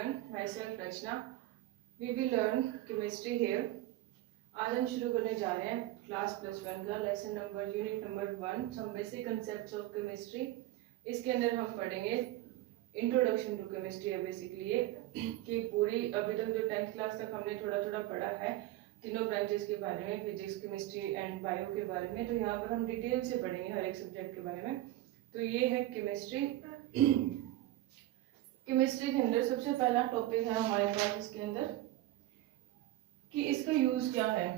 everyone, myself Rachna. We will learn chemistry here. आज हम शुरू करने जा रहे हैं क्लास +1 का lesson number unit number 1 some basic concepts of chemistry. इसके अंदर हम पढ़ेंगे इंट्रोडक्शन टू केमिस्ट्री है बेसिकली ये कि पूरी अभी तक जो 10th क्लास तक हमने थोड़ा थोड़ा पढ़ा है तीनों ब्रांचेस के बारे में, फिजिक्स, केमिस्ट्री एंड बायो के बारे में। तो यहाँ पर हम डिटेल से पढ़ेंगे हर एक सब्जेक्ट के बारे में। तो ये है केमिस्ट्री। केमिस्ट्री के अंदर सबसे पहला टॉपिक है हमारे पास इसके अंदर कि इसका यूज क्या है।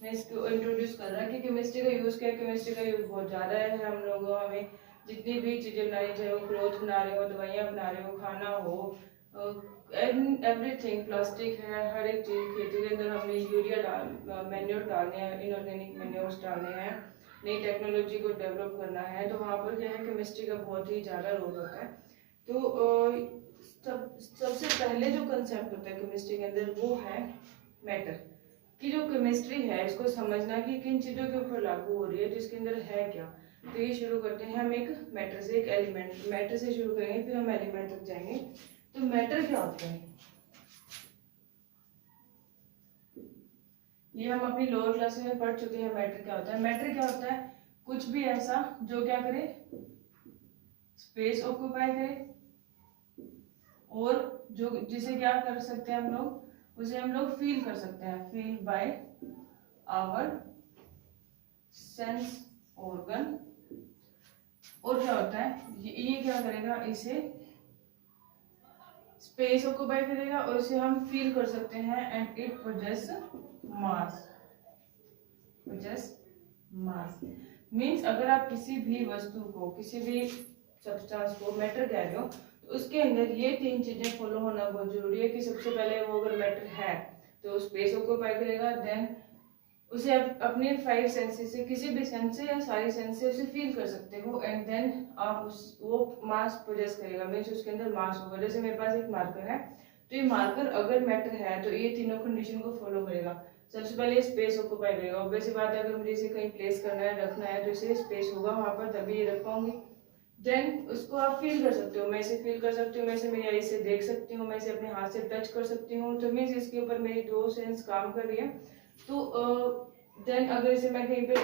मैं इसको इंट्रोड्यूस कर रहा है कि केमिस्ट्री का यूज क्या है। केमिस्ट्री का यूज बहुत ज्यादा है। हम लोगों हमें जितनी भी चीजें बनानी, चाहे वो क्लोथ बना रहे हो, दवाइयाँ बना रहे हो, खाना हो, एवरीथिंग, प्लास्टिक है, हर एक चीज। खेती के अंदर हमने यूरिया मैन्योर डालने हैं, इनऑर्गेनिक मैन्योर्स डालने हैं, नई टेक्नोलॉजी को डेवलप करना है। तो वहाँ पर क्या है, केमिस्ट्री का बहुत ही ज़्यादा रोल होता है। तो सबसे पहले जो कंसेप्ट होता है केमिस्ट्री के अंदर वो है मैटर की। जो केमिस्ट्री है इसको समझना कि किन चीज़ों के ऊपर लागू हो रही है, जिसके अंदर है क्या। तो ये शुरू करते हैं हम एक मैटर से, एक एलिमेंट। मैटर से शुरू करेंगे फिर हम एलिमेंट तक जाएंगे। तो मैटर क्या होता है, ये हम अपनी लोअर क्लासेस में पढ़ चुके हैं। मैटर क्या होता है? मैटर क्या होता है? कुछ भी ऐसा जो क्या करे, स्पेस ऑक्यूपाई करे और जो जिसे क्या कर सकते हैं हम लोग, उसे हम लोग फील कर सकते हैं, feel by our sense organ. और क्या होता है, ये क्या करेगा, इसे स्पेस ऑक्यूपाई करेगा और इसे हम फील कर सकते हैं। And it possesses mass. Mass means अगर आप किसी भी वस्तु को, किसी भी सब्सटेंस को मैटर कह रहे हो तो उसके अंदर ये तीन चीजें फॉलो होना बहुत जरूरी है कि सबसे पहले वो अगर मैटर है तो स्पेस ऑक्यूपाई करेगा, देन उसे आप अपने 5 सेंसेस से, किसी भी सेंस से या सारी सेंस से उसे फील कर सकते हो। एंड देन आप वो मास पोजेस करेगा, मीन्स उसके अंदर मास होगा। जैसे मेरे पास एक मार्कर है, तो ये मार्कर अगर मैटर है तो ये तीनों कंडीशन को फॉलो करेगा। सबसे पहले स्पेस ऑक्यूपाई करेगा। ऑब्वियस बात है, अगर मुझे इसे कहीं प्लेस करना है, रखना है, तो इसे स्पेस होगा वहां पर, तभी ये रख पाऊंगी। देन उसको आप फील कर सकते हो। मैं इसे फील कर सकती हूँ, मैं इसे मेरी आई से देख सकती हूँ, मैं इसे अपने हाथ से टच कर सकती हूँ। तो मीन्स इसके ऊपर मेरी 2 सेंस काम कर रही है। तो देन अगर इसे मैं कहीं पे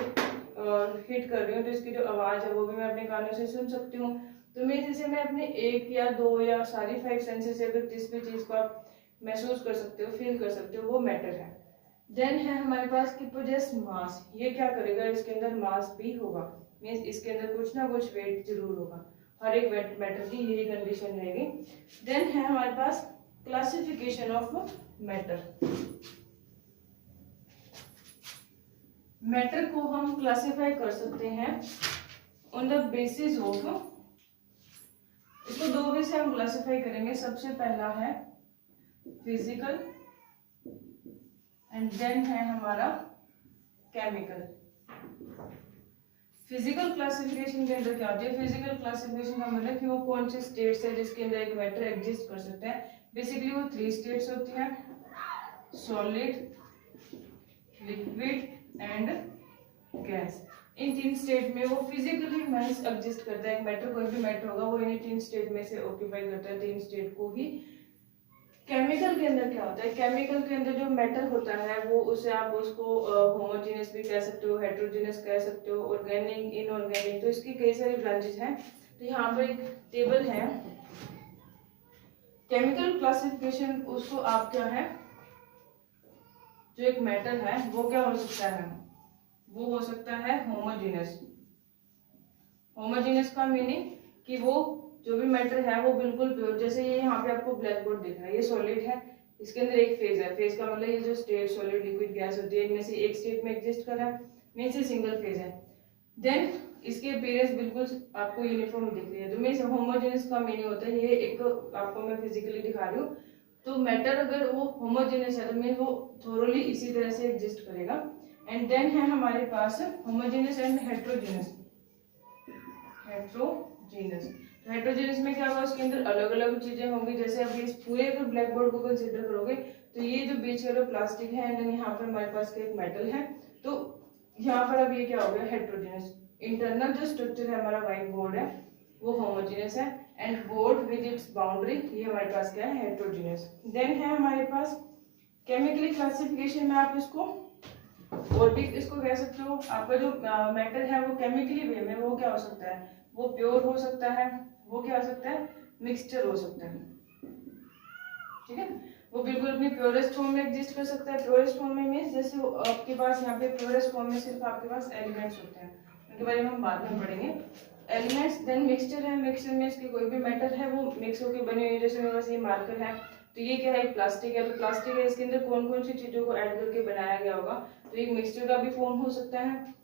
हिट कर रही हूँ तो इसकी जो आवाज़ है वो भी मैं अपने कानों से सुन सकती हूँ। तो मीन्स इसे मैं अपने 1 या 2 या सारी 5 सेंसेस से अगर जिस भी चीज़ को आप महसूस कर सकते हो, फील कर सकते हो, वो मैटर है। देन है हमारे पास कि पोजेस मास। ये क्या करेगा, इसके अंदर मास भी होगा, मीन्स इसके अंदर कुछ ना कुछ वेट जरूर होगा। हर एक मैटर की यही कंडीशन रहेगी। देन है हमारे पास क्लासिफिकेशन ऑफ मैटर। मैटर को हम क्लासिफाई कर सकते हैं ऑन द बेसिस ऑफ, इसको 2 वे से हम क्लासिफाई करेंगे। सबसे पहला है फिजिकल एंड देन है हमारा केमिकल। फिजिकल क्लासिफिकेशन के अंदर क्या होती है, फिजिकल क्लासिफिकेशन का मतलब कि वो कौन से स्टेट्स है जिसके अंदर एक मैटर एग्जिस्ट कर सकता है। बेसिकली वो 3 स्टेट्स होती हैं, solid, liquid and gas. In 3 state में वो फिजिकली मींस एग्जिस्ट करता है। एक मैटर, कोई भी मैटर होगा वो इन्हीं 3 स्टेट में से ऑक्यूपाई करता है, 3 स्टेट को ही। केमिकल के अंदर क्या होता है, केमिकल के अंदर जो मेटल होता है वो उसे आप उसको होमोजेनियस भी कह सकते हो, हेट्रोजेनियस कह सकते हो, ऑर्गेनिक, इनऑर्गेनिक। तो इसकी कई सारी ब्रांचेस हैं। तो यहाँ पर एक टेबल है केमिकल क्लासिफिकेशन। उसको आप क्या है, जो एक मेटल है वो क्या हो सकता है, वो हो सकता है होमोजेनियस। होमोजेनियस का मीनिंग कि वो जो भी मैटर है वो बिल्कुल प्योर। जैसे ये यहाँ पे आपको ब्लैक बोर्ड दिख रहा है, ये सॉलिड है, इसके अंदर एक फेज है। फेज का मतलब ये जो स्टेट सॉलिड, लिक्विड, गैस होती है, इनमें से एक स्टेट में एग्जिस्ट कर रहा है, मीन्स ये सिंगल फेज है। देन इसकी अपीयरेंस बिल्कुल आपको यूनिफॉर्म दिख रही है। तो मीन्स होमोजेनियस का मीनिंग होता है, ये एक आपको मैं फिजिकली दिखा रही हूँ। तो मैटर अगर वो होमोजेनियस है तो मीन वो थोरोली इसी तरह से एग्जिस्ट करेगा। एंड देन है हमारे पास homogeneous and heterogeneous. Heterogeneous, heterogeneous में क्या होगा, उसके अंदर अलग अलग चीजें होंगी। जैसे अभी इस पूरे अगर ब्लैक बोर्ड को कंसीडर करोगे तो ये जो बीच वाला प्लास्टिक है एंड यहाँ पर हमारे पास एक मेटल है। तो यहाँ पर अब ये क्या हो गया, हेट्रोजेनियस। इंटरनल जो स्ट्रक्चर है हमारा व्हाइट बोर्ड है, वो होमोजीनियस है, and board with its boundary ये हमारे पास क्या है, हेट्रोजीनियस। देन है हमारे पास केमिकली क्लासिफिकेशन में आप इसको और भी इसको कह सकते हो, आपका जो मेटल है वो केमिकली वे में वो क्या हो सकता है, वो प्योर हो सकता है, वो क्या हो सकता है, मिक्सचर हो सकता है, ठीक है। वो बिल्कुल अपनी प्योरेस्ट फॉर्म में एग्जिस्ट कर सकता है। प्योरेस्ट फॉर्म में मींस जैसे वो आपके पास यहाँ पे प्योरेस्ट फॉर्म में सिर्फ आपके पास एलिमेंट्स होते हैं, उनके बारे में हम बाद में पढ़ेंगे। एलिमेंट्स, देन मिक्सचर है, मिक्सचर में इसकी कोई भी मेटल है वो मिक्स होकर बनी हुई है, जैसे मेरे पास ये मार्कर है तो ये क्या है, प्लास्टिक है, तो प्लास्टिक है, इसके अंदर कौन कौन सी चीजों को ऐड करके बनाया गया होगा, तो एक मिक्सचर का भी फॉर्म हो सकता है।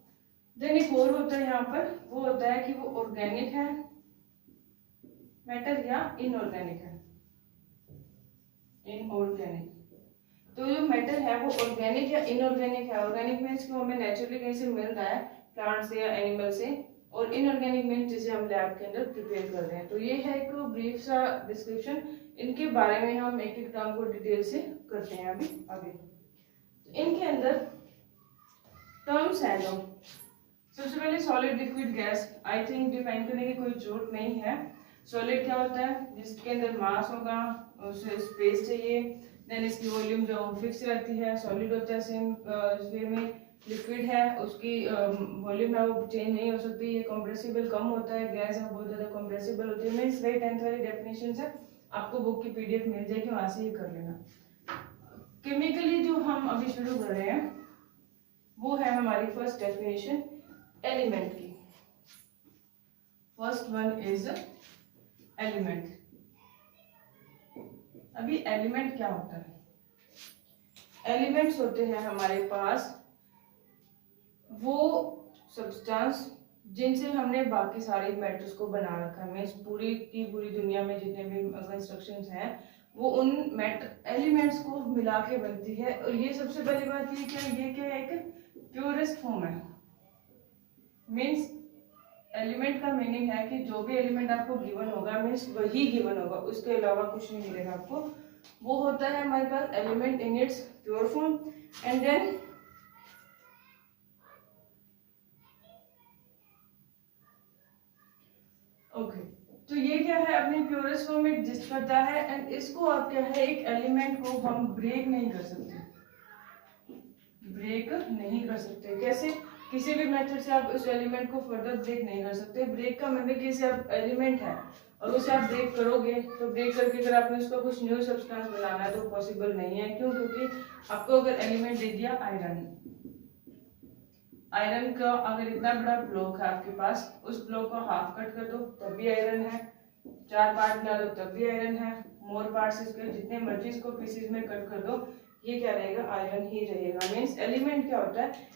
देन एक और होता है यहाँ पर, वो होता है कि वो ऑर्गेनिक है मेटल या इनऑर्गेनिक है, इनऑर्गेनिक। तो जो मेटल है वो ऑर्गेनिक या इनऑर्गेनिक है, ऑर्गेनिक मीन्स कि हमें नेचुरली कहीं से मिल रहा है, प्लांट से या एनिमल से, और इनऑर्गेनिक मीन्स जिसे हम लैब के अंदर प्रिपेयर कर रहे हैं। तो ये है एक ब्रीफ सा डिस्क्रिप्शन, इनके बारे में हम एक एक टर्म को डिटेल से करते हैं अभी आगे। तो इनके अंदर टर्म्स है जो, सबसे पहले solid, liquid, gas, I think define करने की कोई जरूरत नहीं है। सॉलिड क्या होता है, जिसके अंदर मास होगा, उसे स्पेस चाहिए, देन इसकी वॉल्यूम जो फिक्स रहती है, सॉलिड होता है सेम वे में। लिक्विड है, उसकी वॉल्यूम है वो चेंज नहीं हो सकती, ये कंप्रेसिबल कम होता है, गैस है बहुत ज़्यादा कंप्रेसिबल होती है। मीन्स वही 10th वाली डेफिनेशन है, आपको बुक की पीडीएफ मिल जाएगी, वहाँ से ही कर लेना। केमिकली जो हम अभी शुरू कर रहे हैं वो है हमारी फर्स्ट डेफिनेशन एलिमेंट की। First one is element. अभी एलिमेंट क्या होता है, एलिमेंट्स होते हैं हमारे पास वो सब्सटेंस जिनसे हमने बाकी सारे मेटल्स को बना रखा है। मीन्स पूरी की पूरी दुनिया में जितने भी कंस्ट्रक्शंस हैं वो उन एलिमेंट्स को मिला के बनती है। और ये सबसे पहली बात ये क्या एक प्योरेस्ट फॉर्म है। मीन्स एलिमेंट का मीनिंग है कि जो भी एलिमेंट आपको गिवन होगा मीन्स वही गिवन होगा, उसके अलावा कुछ नहीं मिलेगा आपको। वो होता है हमारे पास element in its pure form. And then okay, तो ये क्या है, अपनी प्योरेस्ट फॉर्म में एग्जिस्ट करता है। एंड इसको आप क्या है, एक एलिमेंट को हम ब्रेक नहीं कर सकते, ब्रेक नहीं कर सकते। कैसे, किसी भी मेथड से आप उस एलिमेंट को फर्दर ब्रेक नहीं कर सकते। ब्रेक का मतलब कि आप एलिमेंट है और उसे आप ब्रेक करोगे तो ब्रेक करके अगर आपने उसका कुछ न्यू सब्सटेंस बनाना है तो पॉसिबल नहीं है। क्यों, क्योंकि आपको अगर एलिमेंट दे दिया आयरन, आयरन का अगर इतना बड़ा ब्लॉक है आपके पास, उस ब्लॉक को हाफ कट कर दो तब भी आयरन है, 4 पार्ट बना दो तब भी आयरन है, मोर पार्ट्स इसके जितने मर्जी इसको पीसेस में कट कर दो, ये क्या रहेगा, आयरन ही रहेगा। मीन्स एलिमेंट क्या होता है,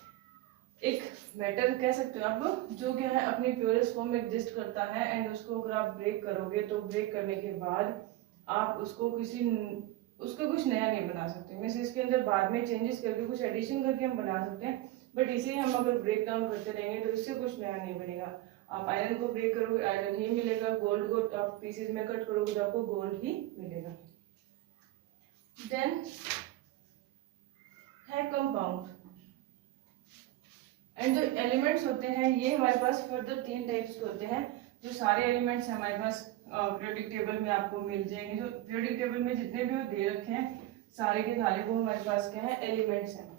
एक मेटल कह सकते हो आप, जो क्या है अपनी प्योरेस्ट फॉर्म में एग्जिस्ट करता है। एंड उसको अगर आप ब्रेक करोगे तो ब्रेक करने के बाद आप उसको उसका कुछ नया नहीं बना सकते। मीन्स इसके अंदर बाद में चेंजेस करके कुछ एडिशन करके हम बना सकते हैं, बट इसे हम अगर ब्रेक डाउन करते रहेंगे तो इससे कुछ नया नहीं बनेगा। आप आयरन को ब्रेक करोगे आयरन ही मिलेगा, गोल्ड को आप पीसेस में कट करोगे तो आपको गोल्ड ही मिलेगा। देन है कंपाउंड। एंड जो एलिमेंट्स होते हैं ये हमारे पास फर्दर 3 टाइप्स के होते हैं। जो सारे एलिमेंट्स हमारे पास पीरियोडिक टेबल में आपको मिल जाएंगे, जो पीरियोडिक टेबल में जितने भी वो दे रखे हैं सारे के सारे वो हमारे पास क्या है, एलिमेंट्स हैं।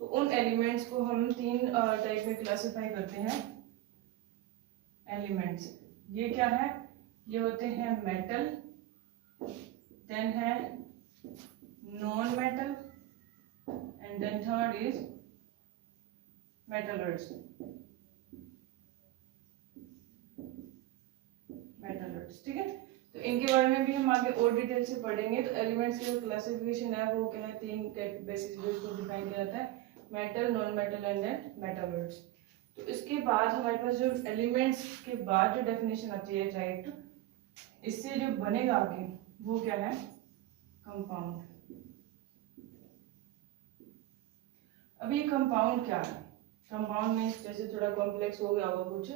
तो उन एलिमेंट्स को हम 3 टाइप में क्लासिफाई करते हैं। एलिमेंट्स ये क्या है, ये होते हैं मेटल, देन है non metal, and then third is metalloids. Metalloids, ठीक है। तो इनके बारे में भी हम आगे और डिटेल से पढ़ेंगे। तो एलिमेंट्स की जो क्लासिफिकेशन है वो क्या है, 3 बेसिस पे इसको डिफाइन किया जाता है, metal, non metal and then metalloids. तो इसके बाद हमारे पास जो एलिमेंट्स के बाद जो डेफिनेशन आती है डायरेक्ट, इससे जो बनेगा आगे वो क्या है, कंपाउंड। अब ये कंपाउंड क्या है, कंपाउंड में जैसे थोड़ा कॉम्प्लेक्स हो गया होगा कुछ,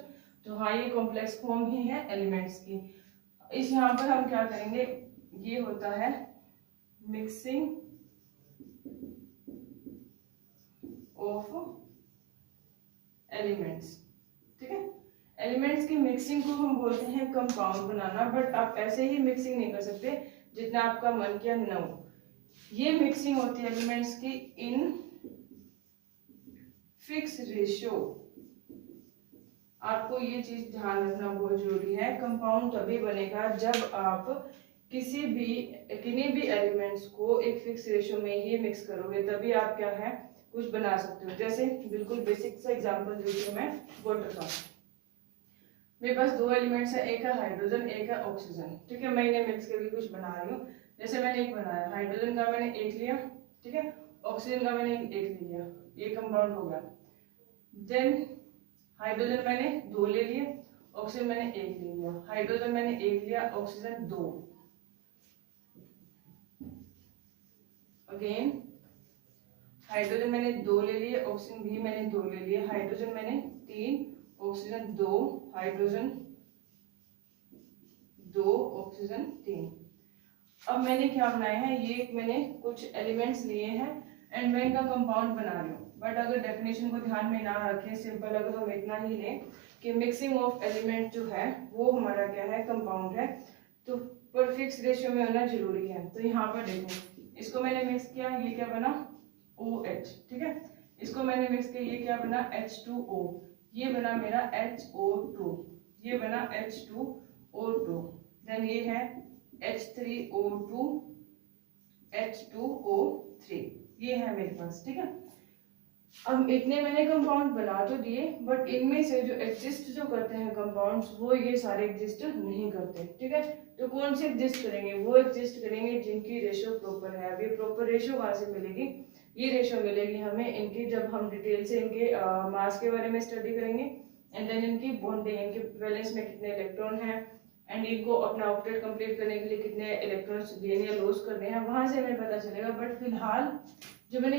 तो हाँ ये कॉम्प्लेक्स फॉर्म ही है एलिमेंट्स की। इस यहाँ पर हम क्या करेंगे, ये होता है मिक्सिंग ऑफ एलिमेंट्स, ठीक है। एलिमेंट्स की मिक्सिंग को हम बोलते हैं कंपाउंड बनाना, बट आप ऐसे ही मिक्सिंग नहीं कर सकते जितना आपका मन किया न हो। ये मिक्सिंग होती है एलिमेंट्स की इन फिक्स रेशियो। आपको ये चीज ध्यान रखना बहुत जरूरी है। कंपाउंड तभी बनेगा जब आप किन्हीं भी एलिमेंट्स को एक फिक्स रेशियो में ही मिक्स करोगे, तभी आप क्या है कुछ बना सकते हो। जैसे बिल्कुल बेसिक सा एग्जांपल देती हूँ मैं वाटर का। मेरे पास दो एलिमेंट्स है, एक है हाइड्रोजन, एक है ऑक्सीजन। ठीक है, मैं इन्हें मिक्स करके कुछ बना रही हूँ। जैसे मैंने एक बनाया, हाइड्रोजन का मैंने एक लिया, ठीक है, ऑक्सीजन का मैंने एक लिया, ये कंपाउंड हो गया। देन हाइड्रोजन मैंने दो ले लिए, ऑक्सीजन मैंने एक ले लिया, हाइड्रोजन मैंने एक लिया, ऑक्सीजन दो। अगेन हाइड्रोजन मैंने दो ले लिए, ऑक्सीजन भी मैंने दो ले लिए, हाइड्रोजन मैंने तीन, ऑक्सीजन दो, हाइड्रोजन दो, ऑक्सीजन तीन। अब मैंने क्या बनाया है, ये मैंने कुछ एलिमेंट्स लिए हैं एंड मैं इनका कंपाउंड बना रही हूँ। बट अगर डेफिनेशन को ध्यान में ना रखें, सिंपल अगर हम इतना ही लें कि मिक्सिंग ऑफ एलिमेंट जो है वो हमारा क्या है कंपाउंड है, तो पर फिक्स रेशियो में होना जरूरी है। तो यहाँ पर देखो, इसको मैंने मिक्स किया, ये क्या बना OH, ठीक है, इसको मैंने मिक्स किया, ये क्या बना H2O, ये बना मेरा HO2, ये बना H2O2, देन ये है H3O2, H2O3, ये है मेरे पास। ठीक है, अब इतने मैंने कंपाउंड बना तो दिए, बट इनमें से जो एग्जिस्ट जो करते हैं कंपाउंड्स, वो ये सारे एग्जिस्ट नहीं करते। ठीक है, तो कौन से एग्जिस्ट करेंगे, वो एग्जिस्ट करेंगे जिनकी रेशियो प्रॉपर है। अब ये प्रॉपर रेशियो कहाँ से मिलेगी, ये रेशियो मिलेगी हमें इनकी जब हम डिटेल से इनके मास के बारे में स्टडी करेंगे, एंड देन इनकी बॉन्डिंग, इनके वैलेंस में कितने इलेक्ट्रॉन हैं, एंड इनको अपना ऑक्टेट कंप्लीट करने के लिए कितने इलेक्ट्रॉन्स गेन या लॉस करने हैं, वहां से हमें पता चलेगा। बट फिलहाल जो मैंने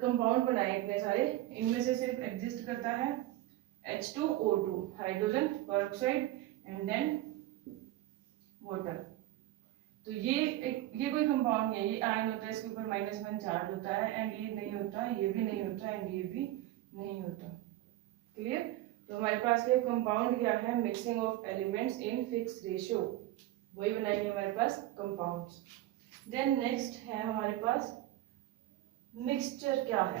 कंपाउंड बनाए इतने सारे, इनमें से सिर्फ एग्जिस्ट करता है H2O2, hydrogen peroxide and then water. तो ये कोई कंपाउंड नहीं है, ये आयन होता है, इसके ऊपर -1 चार्ज होता है, एंड ये नहीं होता, ये भी नहीं होता, एंड ये भी नहीं होता। क्लियर? तो हमारे पास ये कंपाउंड क्या है, mixing of elements in fix ratio, वही बनाएंगे हमारे पास कंपाउंड्स। देन नेक्स्ट है हमारे पास मिक्सचर क्या है।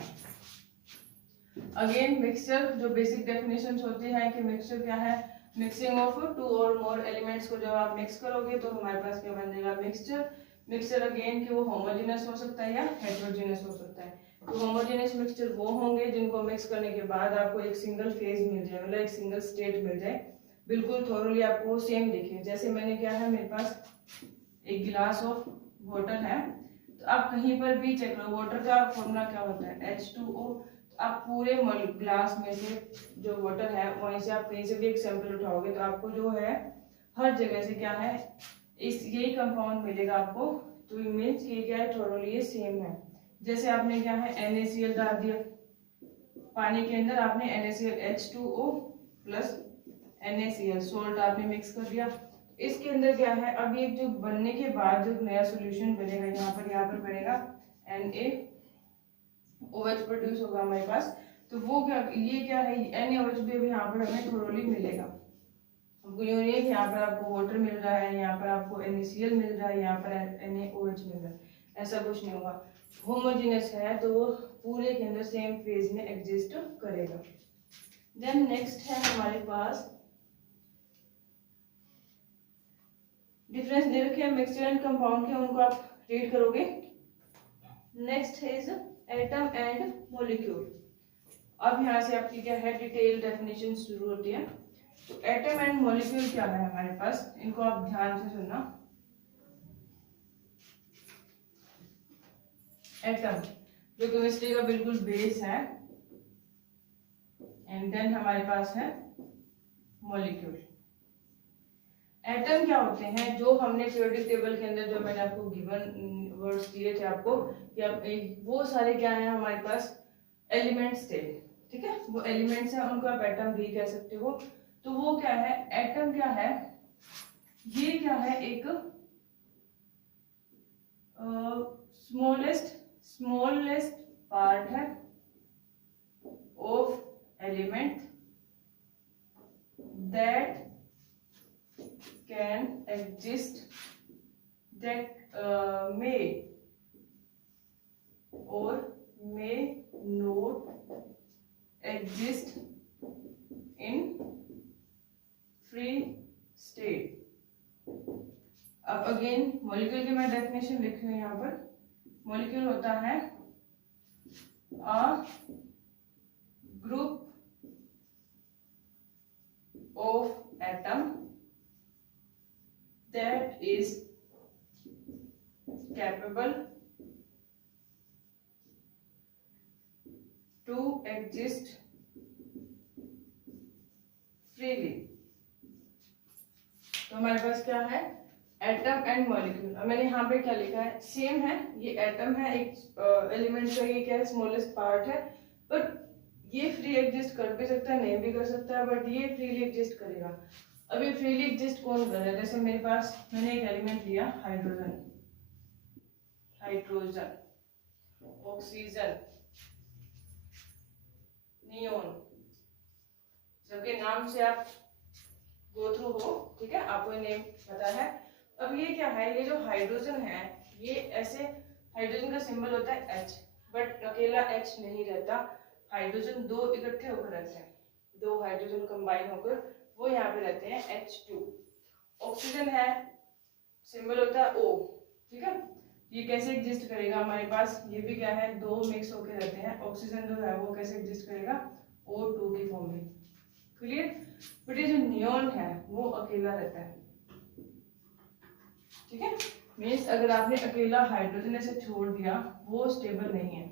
अगेन मिक्सचर जो बेसिक डेफिनेशन होती है कि मिक्सचर क्या है, मिक्सिंग ऑफ टू और मोर एलिमेंट्स को जब आप मिक्स करोगे तो हमारे पास क्या बन जाएगा मिक्सचर। मिक्सचर अगेन कि वो होमोजेनस हो सकता है या हेटेरोजेनस हो सकता है। तो होमोजेनस मिक्सचर वो होंगे जिनको मिक्स करने के बाद आपको एक सिंगल फेज मिल जाए, मतलब एक सिंगल स्टेट मिल जाए, बिल्कुल थोरली आपको सेम दिखे। जैसे मैंने क्या है, मेरे पास एक गिलास ऑफ वाटर है, तो आप कहीं पर भी चेक करो, वाटर का फॉर्मूला क्या होता है H2O। आप पूरे ग्लास में से जो वाटर है वहीं से आप कहीं से भी एक सैंपल उठाओगे तो आपको जो है हर जगह से क्या है इस यही कंपाउंड मिलेगा आपको। तो मीन्स ये क्या है, थोरली सेम है। जैसे आपने क्या है NaCl डाल दिया पानी के अंदर, आपने NaCl H2O plus NaCl salt आपने मिक्स कर दिया, इसके अंदर क्या है, अब ये जो बनने के बाद जो नया सॉल्यूशन बनेगा, यहाँ पर बनेगा NaOH प्रोड्यूस होगा हमारे पास। तो वो क्या, ये क्या है NaOH भी अभी यहाँ पर हमें थोरली मिलेगा। हमको ये नहीं है कि यहाँ पर आपको वाटर मिल रहा है, यहाँ पर आपको NaCl मिल रहा है, यहाँ पर NaOH मिल रहा है, ऐसा कुछ नहीं होगा। होमोजेनस है तो वो पूरे के अंदर सेम फेज में एग्जिस्ट करेगा। देन नेक्स्ट है हमारे पास डिफरेंस दे रखे हैं मिक्सचर एंड कंपाउंड के, उनको आप रीड करोगे। Next is atom and molecule. अब यहाँ से आपकी क्या है डिटेल डेफिनेशन शुरू होती है। तो एटम एंड मॉलिक्यूल क्या है हमारे पास, इनको आप ध्यान से सुनना। एटम जो केमिस्ट्री का बिल्कुल बेस है, एंड देन हमारे पास है मॉलिक्यूल। एटम क्या होते हैं, जो हमने पीरियोडिक टेबल के अंदर जो मैंने आपको गिवन वर्ड्स दिए थे आपको, कि अब वो सारे क्या है हमारे पास एलिमेंट्स थे। ठीक है, वो एलिमेंट्स हैं, उनको आप एटम भी कह सकते हो। तो वो क्या है, एटम क्या है, ये क्या है एक स्मॉलेस्ट पार्ट है of element that can exist, that may or may not exist in free state. अब अगेन मॉलिक्यूल की मैं डेफिनेशन लिख रही हूँ यहाँ पर। मॉलिक्यूल होता है a group of atom that is capable to exist freely। तो हमारे पास क्या है, एटम एंड मॉलिक्यूल। अब मैंने यहाँ पे क्या लिखा है, सेम है, ये एटम है, एक एलिमेंट का ये क्या है, स्मॉलेस्ट पार्ट है, पर ये फ्री एग्जिस्ट कर भी सकता है, नहीं भी कर सकता है, बट ये फ्रीली एग्जिस्ट करेगा। अब ये फ्रीली एग्जिस्ट कौन कर रहा है, जैसे मेरे पास मैंने एक एलिमेंट लिया हाइड्रोजन, हाइड्रोजन, ऑक्सीजन, नियोन, सबके नाम से आप गो थ्रू हो, ठीक है, आपको नेम पता है। अब ये क्या है, ये जो हाइड्रोजन है, ये ऐसे हाइड्रोजन का सिंबल होता है H, बट अकेला H नहीं रहता, हाइड्रोजन दो इकट्ठे होकर रहते हैं, दो हाइड्रोजन कंबाइन होकर वो यहाँ पे रहते हैं H2। ऑक्सीजन है, सिंबल होता है O, ठीक है, ये कैसे एग्जिस्ट करेगा हमारे पास, ये भी क्या है, दो मिक्स होकर रहते हैं, ऑक्सीजन जो है वो कैसे एग्जिस्ट करेगा, O2 की फॉर्म में, क्लियर। बट ये जो नियोन है वो अकेला रहता है, ठीक है, मीन्स अगर आपने अकेला हाइड्रोजन ऐसे छोड़ दिया वो स्टेबल नहीं है,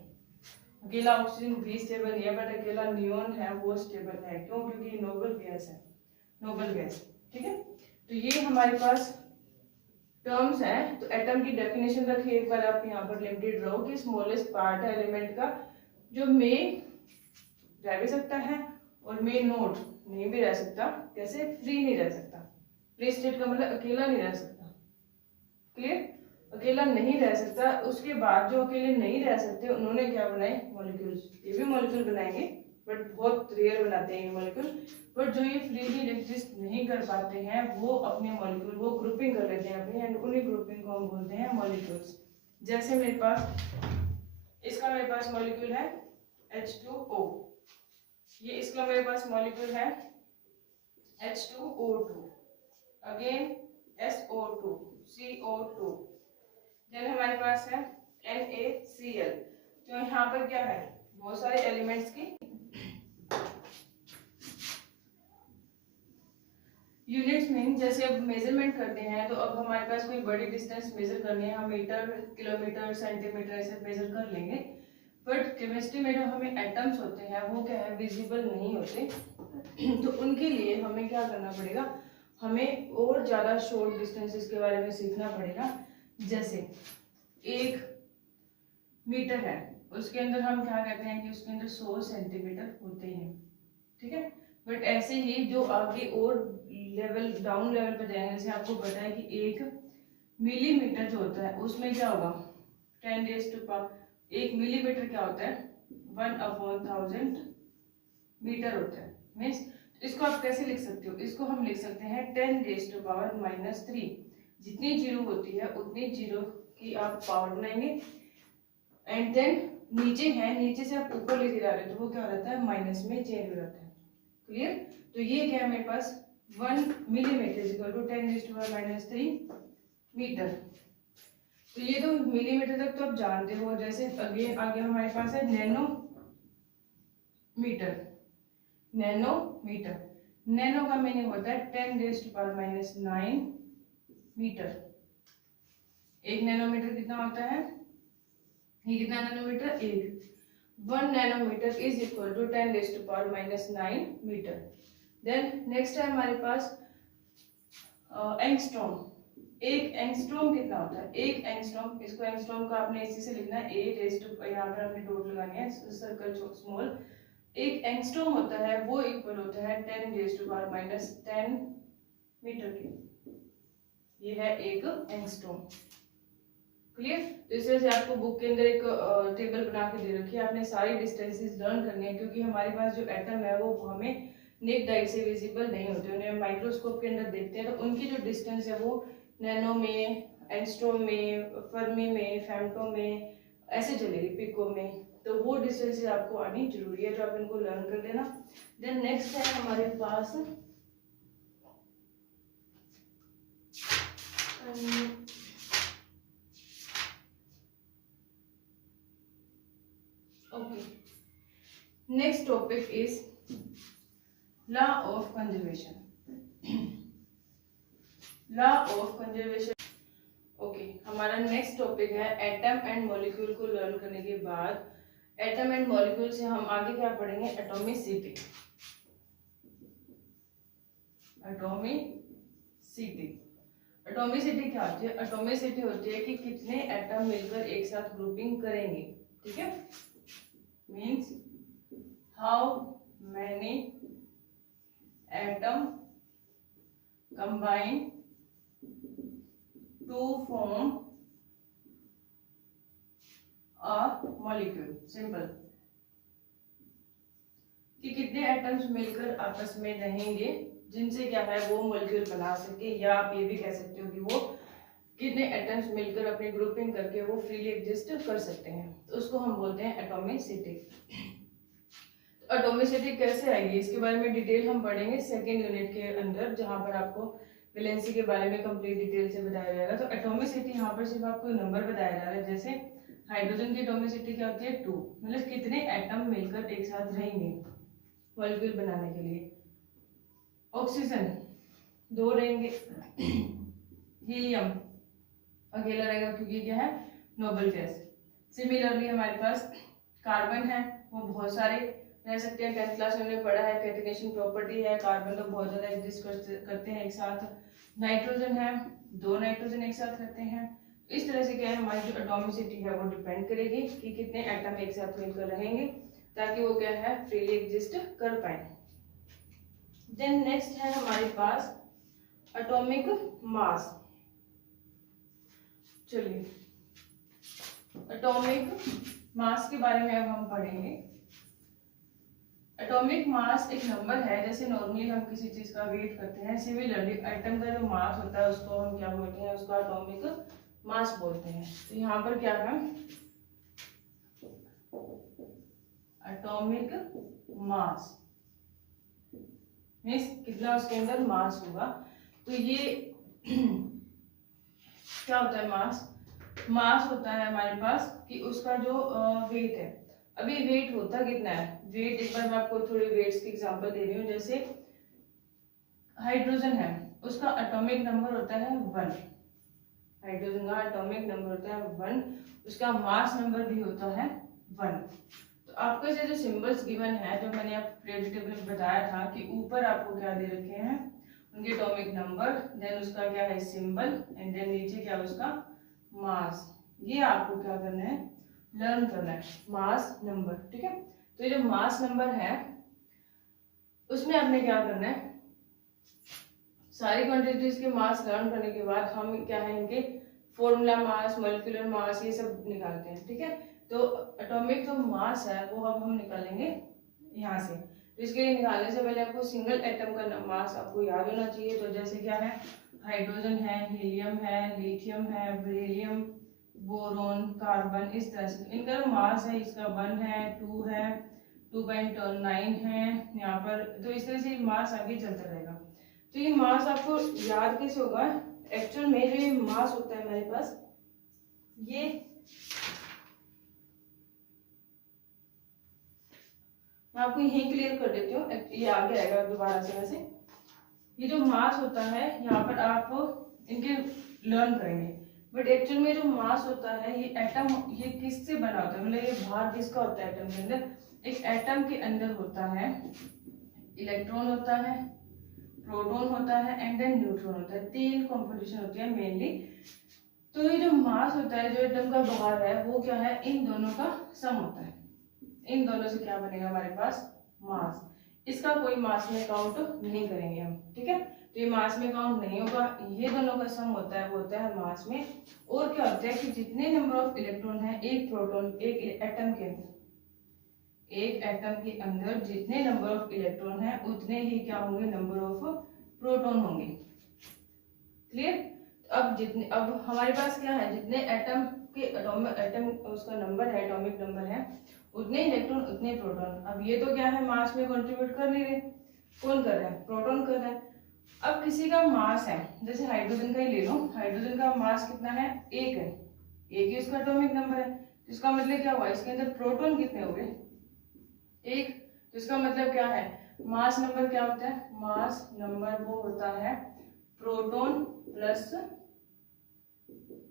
अकेला ऑक्सीजन भी स्टेबल नहीं है, बट अकेला नियोन है वो स्टेबल है, क्यों, क्योंकि नोबल गैस है, नोबल गैस, ठीक है। तो ये हमारे पास टर्म्स हैं। तो एटम की डेफिनेशन रखिए एक बार आप यहाँ पर, लिमिटेड रहो कि स्मॉलेस्ट पार्ट है एलिमेंट का जो मे रह भी सकता है और मे नोट नहीं भी रह सकता, कैसे, फ्री नहीं रह सकता, फ्री स्टेट का मतलब अकेला नहीं रह सकता, क्लियर, अकेला नहीं रह सकता। उसके बाद जो अकेले नहीं रह सकते उन्होंने क्या बनाए, मॉलिक्यूल्स, ये भी मॉलिक्यूल बनाएंगे बट बहुत रेयर बनाते हैं ये मॉलिक्यूल, बट जो ये फ्रीली एग्जिस्ट नहीं कर पाते हैं वो अपने मॉलिक्यूल वो ग्रुपिंग कर लेते हैं अपनी, एंड उन्हीं ग्रुपिंग को हम बोलते हैं मॉलिक्यूल्स। जैसे मेरे पास इसका मेरे पास मॉलिक्यूल है H2O, ये इसका मेरे पास मॉलिक्यूल है H2O2, again SO2, CO2, then हमारे पास है NaCl। तो यहाँ पर क्या है, बहुत सारे एलिमेंट्स की यूनिट्स में, जैसे अब मेजरमेंट करते हैं तो अब हमारे पास कोई बड़ी डिस्टेंस मेजर करनी है, हम मीटर, किलोमीटर, सेंटीमीटर ऐसे मेजर कर लेंगे, बट केमिस्ट्री में जो हमें एटम्स होते हैं वो क्या है, विजिबल नहीं होते, तो उनके लिए हमें क्या करना पड़ेगा, हमें और ज़्यादा शॉर्ट डिस्टेंसेस के बारे में सीखना पड़ेगा। जैसे 1 मीटर है, उसके अंदर हम क्या कहते हैं कि उसके अंदर 100 सेंटीमीटर होते हैं, ठीक है, बट ऐसे ही जो आगे और लेवल डाउन लेवल पर जाएंगे, जैसे आपको पता है कि 1 मिलीमीटर जो होता है उसमें क्या होगा, 1 मिलीमीटर क्या होता है, 1/1000 मीटर होता है, मीन्स इसको आप कैसे लिख सकते हो, इसको हम लिख सकते हैं 10⁻³ जितनी जीरो होती है उतनी जीरो की आप पावर बनाएंगे, एंड देन नीचे है, नीचे से आप ऊपर लेके जा रहे हो तो वो क्या हो जाता है, माइनस में चेंज हो जाता है, क्लियर। तो ये क्या है मेरे पास 1 मिलीमीटर इक्वल टू 10⁻³ मीटर। तो ये तो मिलीमीटर तक तो आप जानते हो। जैसे अगेन आगे हमारे पास है नैनोमीटर, नैनोमीटर, नैनो का मीनिंग होता है 10⁻⁹ मीटर। 1 नैनोमीटर कितना होता है, ये कितना nanometre, 1 nanometre is equal to 10⁻⁹ metre. Then next है हमारे पास एंगस्ट्रॉम। 1 एंगस्ट्रॉम कितना होता है, 1 एंगस्ट्रॉम, इसको एंगस्ट्रॉम का आपने इसी से लिखना है, यहाँ पर आपने डॉट लगानी है, सर्कल स्मॉल। 1 एंगस्ट्रॉम होता है वो इक्वल होता है 10⁻⁻10 मीटर के, ये है 1 एंगस्ट्रॉम, क्लियर। तो इस वजह से आपको बुक के अंदर एक टेबल बना के दे रखी है, आपने सारी डिस्टेंसेस लर्न करनी है, क्योंकि हमारे पास जो एटम है वो हमें नेक्ड आई से विजिबल नहीं होते, उन्हें माइक्रोस्कोप के अंदर देखते हैं तो उनकी जो डिस्टेंस है वो नैनो में, एंगस्ट्रॉम में, फर्मी में, फेम्टो में ऐसे चलेगी, पिको में। तो वो डिस्टेंस आपको आनी जरूरी है, तो आप इनको लर्न कर लेना। देन नेक्स्ट है हमारे पास okay, next topic is law of conservation. Law of conservation okay, हमारा नेक्स्ट टॉपिक है एटम एंड मॉलिक्यूल को लर्न करने के बाद एटम एंड मॉलिक्यूल से हम आगे क्या पढ़ेंगे, एटॉमिसिटी। एटॉमिसिटी, एटॉमिसिटी क्या होती है, एटॉमिसिटी होती है कि कितने एटम मिलकर एक साथ ग्रुपिंग करेंगे, ठीक है, means how many atom combine to form a molecule, simple, कि कितने एटम्स मिलकर आपस में रहेंगे जिनसे क्या है वो मॉलिक्यूल बना सके, या आप ये भी कह सकते हो कि वो कितने एटम्स मिलकर अपनी ग्रुपिंग करके वो फ्रीली एग्जिस्ट कर सकते हैं, तो उसको हम बोलते हैं एटॉमिसिटी। तो एटॉमिसिटी कैसे आएगी इसके बारे में डिटेल हम पढ़ेंगे सेकेंड यूनिट के अंदर, जहां पर आपको वैलेंसी के बारे में कंप्लीट डिटेल से बताया जाएगा। तो एटॉमिसिटी यहाँ पर सिर्फ आपको नंबर बताया जा रहा है, जैसे हाइड्रोजन की एटॉमिसिटी क्या होती है 2, मतलब कितने एटम मिलकर एक साथ रहेंगे मॉलिक्यूल बनाने के लिए। ऑक्सीजन 2 रहेंगे, हीलियम अकेला रहेगा क्योंकि क्या है नोबल गैस। सिमिलरली हमारे पास कार्बन है, वो बहुत सारे रह सकते हैं, 10th क्लास में हमने पढ़ा है कैटेनेशन प्रॉपर्टी है, कार्बन तो बहुत ज्यादा एग्जिस्ट करते हैं एक साथ। नाइट्रोजन है, 2 नाइट्रोजन एक साथ रहते हैं। इस तरह से क्या है हमारी जो एटॉमिसिटी है वो डिपेंड करेगी कि कितने एटम एक साथ मिलकर रहेंगे ताकि वो क्या है फ्रीली एग्जिस्ट कर पाए। देन नेक्स्ट है हमारे पास एटॉमिक मास। चलिए एटॉमिक मास के बारे में अब हम पढ़ेंगे। एटॉमिक मास एक नंबर है, जैसे नॉर्मली हम किसी चीज का वेट करते हैं, सिमिलरली एटम का जो मास होता है उसको हम क्या बोलते हैं, उसका एटॉमिक मास बोलते हैं। तो यहाँ पर क्या है एटॉमिक मास मीन्स कितना उसके अंदर मास होगा। तो ये क्या होता है मास, मास होता है हमारे पास कि उसका जो वेट है। अभी वेट होता कितना है, वेट एक बार मैं आपको थोड़ी वेट्स की एग्जांपल दे रही हूँ। जैसे हाइड्रोजन है, उसका एटॉमिक नंबर होता है 1, हाइड्रोजन का एटॉमिक नंबर होता है 1, उसका मास नंबर भी होता है 1। तो आपको ऐसे जो सिंबल्स गिवन है, जो मैंने आप पीरियोडिक टेबल में बताया था कि ऊपर आपको क्या दे रखे हैं उनके एटॉमिक नंबर, देन उसका क्या है सिंबल, एंड देन नीचे क्या उसका मास। ये आपको क्या करना है लर्न करना है, मास नंबर, ठीक है। तो ये जो मास नंबर है उसमें आपने क्या करना है, सारी क्वांटिटीज के मास लर्न करने के बाद हम क्या है इनके फॉर्मूला मास, मॉलिक्यूलर मास ये सब निकालते हैं, ठीक है। तो एटॉमिक जो मास है वो अब हम निकालेंगे यहाँ से। तो इसके लिए निकालने से पहले आपको सिंगल एटम का मास आपको याद होना चाहिए। तो जैसे क्या है हाइड्रोजन है, हीलियम है, लिथियम है, बेरिलियम, बोरोन, कार्बन, इस तरह से इनका जो मास है इसका 1 है, 2 है, 2.9 है यहाँ पर। तो इस तरह से मास आगे चलता रहेगा। तो ये मास आपको याद कैसे होगा, एक्चुअल में जो ये मास होता है हमारे पास, ये मैं आपको यही क्लियर कर देती हूँ, ये आगे आएगा दोबारा से। वैसे ये जो मास होता है यहाँ पर आप इनके लर्न करेंगे, बट एक्चुअल में जो मास होता है ये एटम, ये किससे बना होता है, मतलब ये भार किसका होता है एटम के अंदर। एक एटम के अंदर होता है इलेक्ट्रॉन होता है, प्रोटॉन होता है एंड देन न्यूट्रॉन होता है, 3 कॉम्पोजिशन होती है मेनली। तो ये जो मास होता है, जो एटम का भार है, वो क्या है इन दोनों का सम होता है। इन दोनों से क्या बनेगा हमारे पास मास। इसका कोई मास में काउंट नहीं करेंगे हम, ठीक है। तो ये मास में काउंट नहीं होगा, ये दोनों का सम होता है वो होता है मास में। और क्या होता है कि जितने नंबर ऑफ इलेक्ट्रॉन है एक प्रोटॉन, एक एटम के अंदर, एक एटम के अंदर जितने नंबर ऑफ इलेक्ट्रॉन है उतने ही क्या होंगे, नंबर ऑफ प्रोटॉन होंगे। क्लियर। अब हमारे पास क्या है, जितने एटम के एटम उसका नंबर है, एटॉमिक नंबर है, उतने इलेक्ट्रॉन उतने प्रोटॉन। अब ये तो क्या है, मास में कंट्रीब्यूट कर नहीं रहे, कौन कर रहा है, प्रोटॉन कर रहा है। अब किसी का मास है, जैसे हाइड्रोजन का ही ले लो, हाइड्रोजन का मास कितना है, एक है, एक ही उसका एटॉमिक नंबर है। इसका मतलब क्या हुआ, इसके अंदर प्रोटॉन कितने हो गए, एक। तो इसका मतलब क्या है, मास नंबर क्या होता है, मास नंबर वो होता है प्रोटॉन प्लस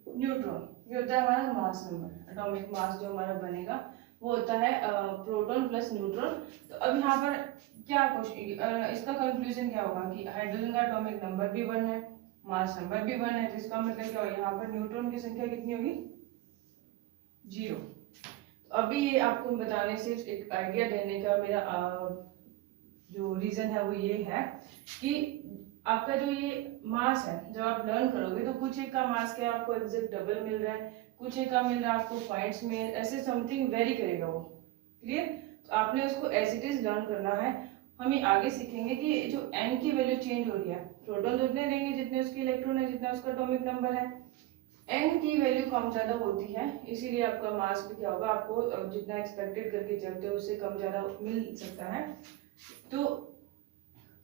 न्यूट्रॉन, ये होता है हमारा मास नंबर। एटॉमिक मास जो हमारा बनेगा वो होता है प्रोटॉन प्लस न्यूट्रॉन। तो अब यहाँ पर क्या क्वेश्चन, इसका कंक्लूजन क्या होगा कि हाइड्रोजन का एटॉमिक नंबर भी 1 है, मास नंबर भी 1 है, तो इसका मतलब क्या होगा, यहाँ पर न्यूट्रॉन की संख्या कितनी होगी, 0। तो अभी ये आपको बताने से एक आइडिया देने का मेरा जो रीजन है वो ये है कि आपका जो ये मास है, जब आप लर्न करोगे तो कुछ एक का मास क्या आपको एग्जैक्ट डबल मिल रहा है, कुछ एक का मिल रहा है आपको पॉइंट्स में, ऐसे समथिंग वेरी करेगा वो। क्लियर। तो आपने उसको एज इट इज लर्न करना है। हम ये आगे सीखेंगे कि जो n की वैल्यू चेंज हो रही है, प्रोटॉन तो उतने देंगे जितने उसके इलेक्ट्रॉन है, जितना उसका एटॉमिक नंबर है, n की वैल्यू कम ज्यादा होती है, इसीलिए आपका मास भी क्या होगा, आपको जितना एक्सपेक्टेड करके चलते हो उससे कम ज्यादा मिल सकता है। तो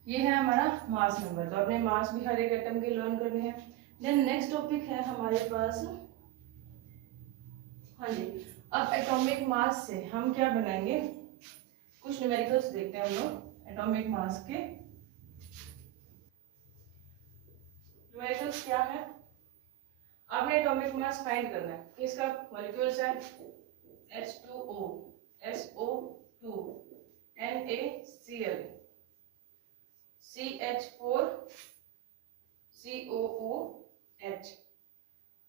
ये है हमारा मास नंबर। तो अपने मास भी हर एक एटम के लर्न करने हैं। देन नेक्स्ट टॉपिक है हमारे पास, हाँ जी, अब एटॉमिक मास से हम क्या बनाएंगे, कुछ न्यूमेरिकल्स देखते हैं हम लोग एटॉमिक मास के। न्यूमेरिकल्स क्या है, आपने एटॉमिक मास फाइंड करना है, किसका, मॉलिक्यूल्स है H2O, SO2, NaCl, CH4, COOH।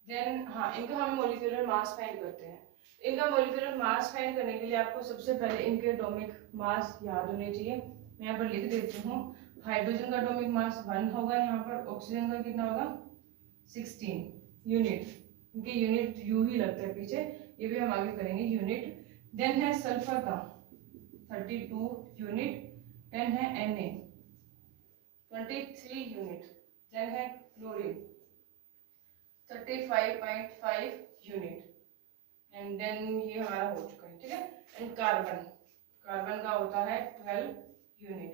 Then हाँ, इनका हम मॉलिक्यूलर मास फाइंड करते हैं। इनका मॉलिक्यूलर मास फाइंड करने के लिए आपको सबसे पहले इनके एटॉमिक मास याद होने चाहिए। मैं यहाँ पर लिख देती हूँ। हाइड्रोजन का एटॉमिक मास 1 होगा, यहाँ पर ऑक्सीजन का कितना होगा 16 यूनिट, इनके यूनिट यू ही लगता है पीछे, ये भी हम आगे करेंगे यूनिट। देन है सल्फर का 32 यूनिट, देन है Na 23 यूनिट, देन है क्लोरीन 35.5 यूनिट, एंड देन ये हमारा हो चुका है, ठीक है। एंड कार्बन, कार्बन का होता है 12 यूनिट।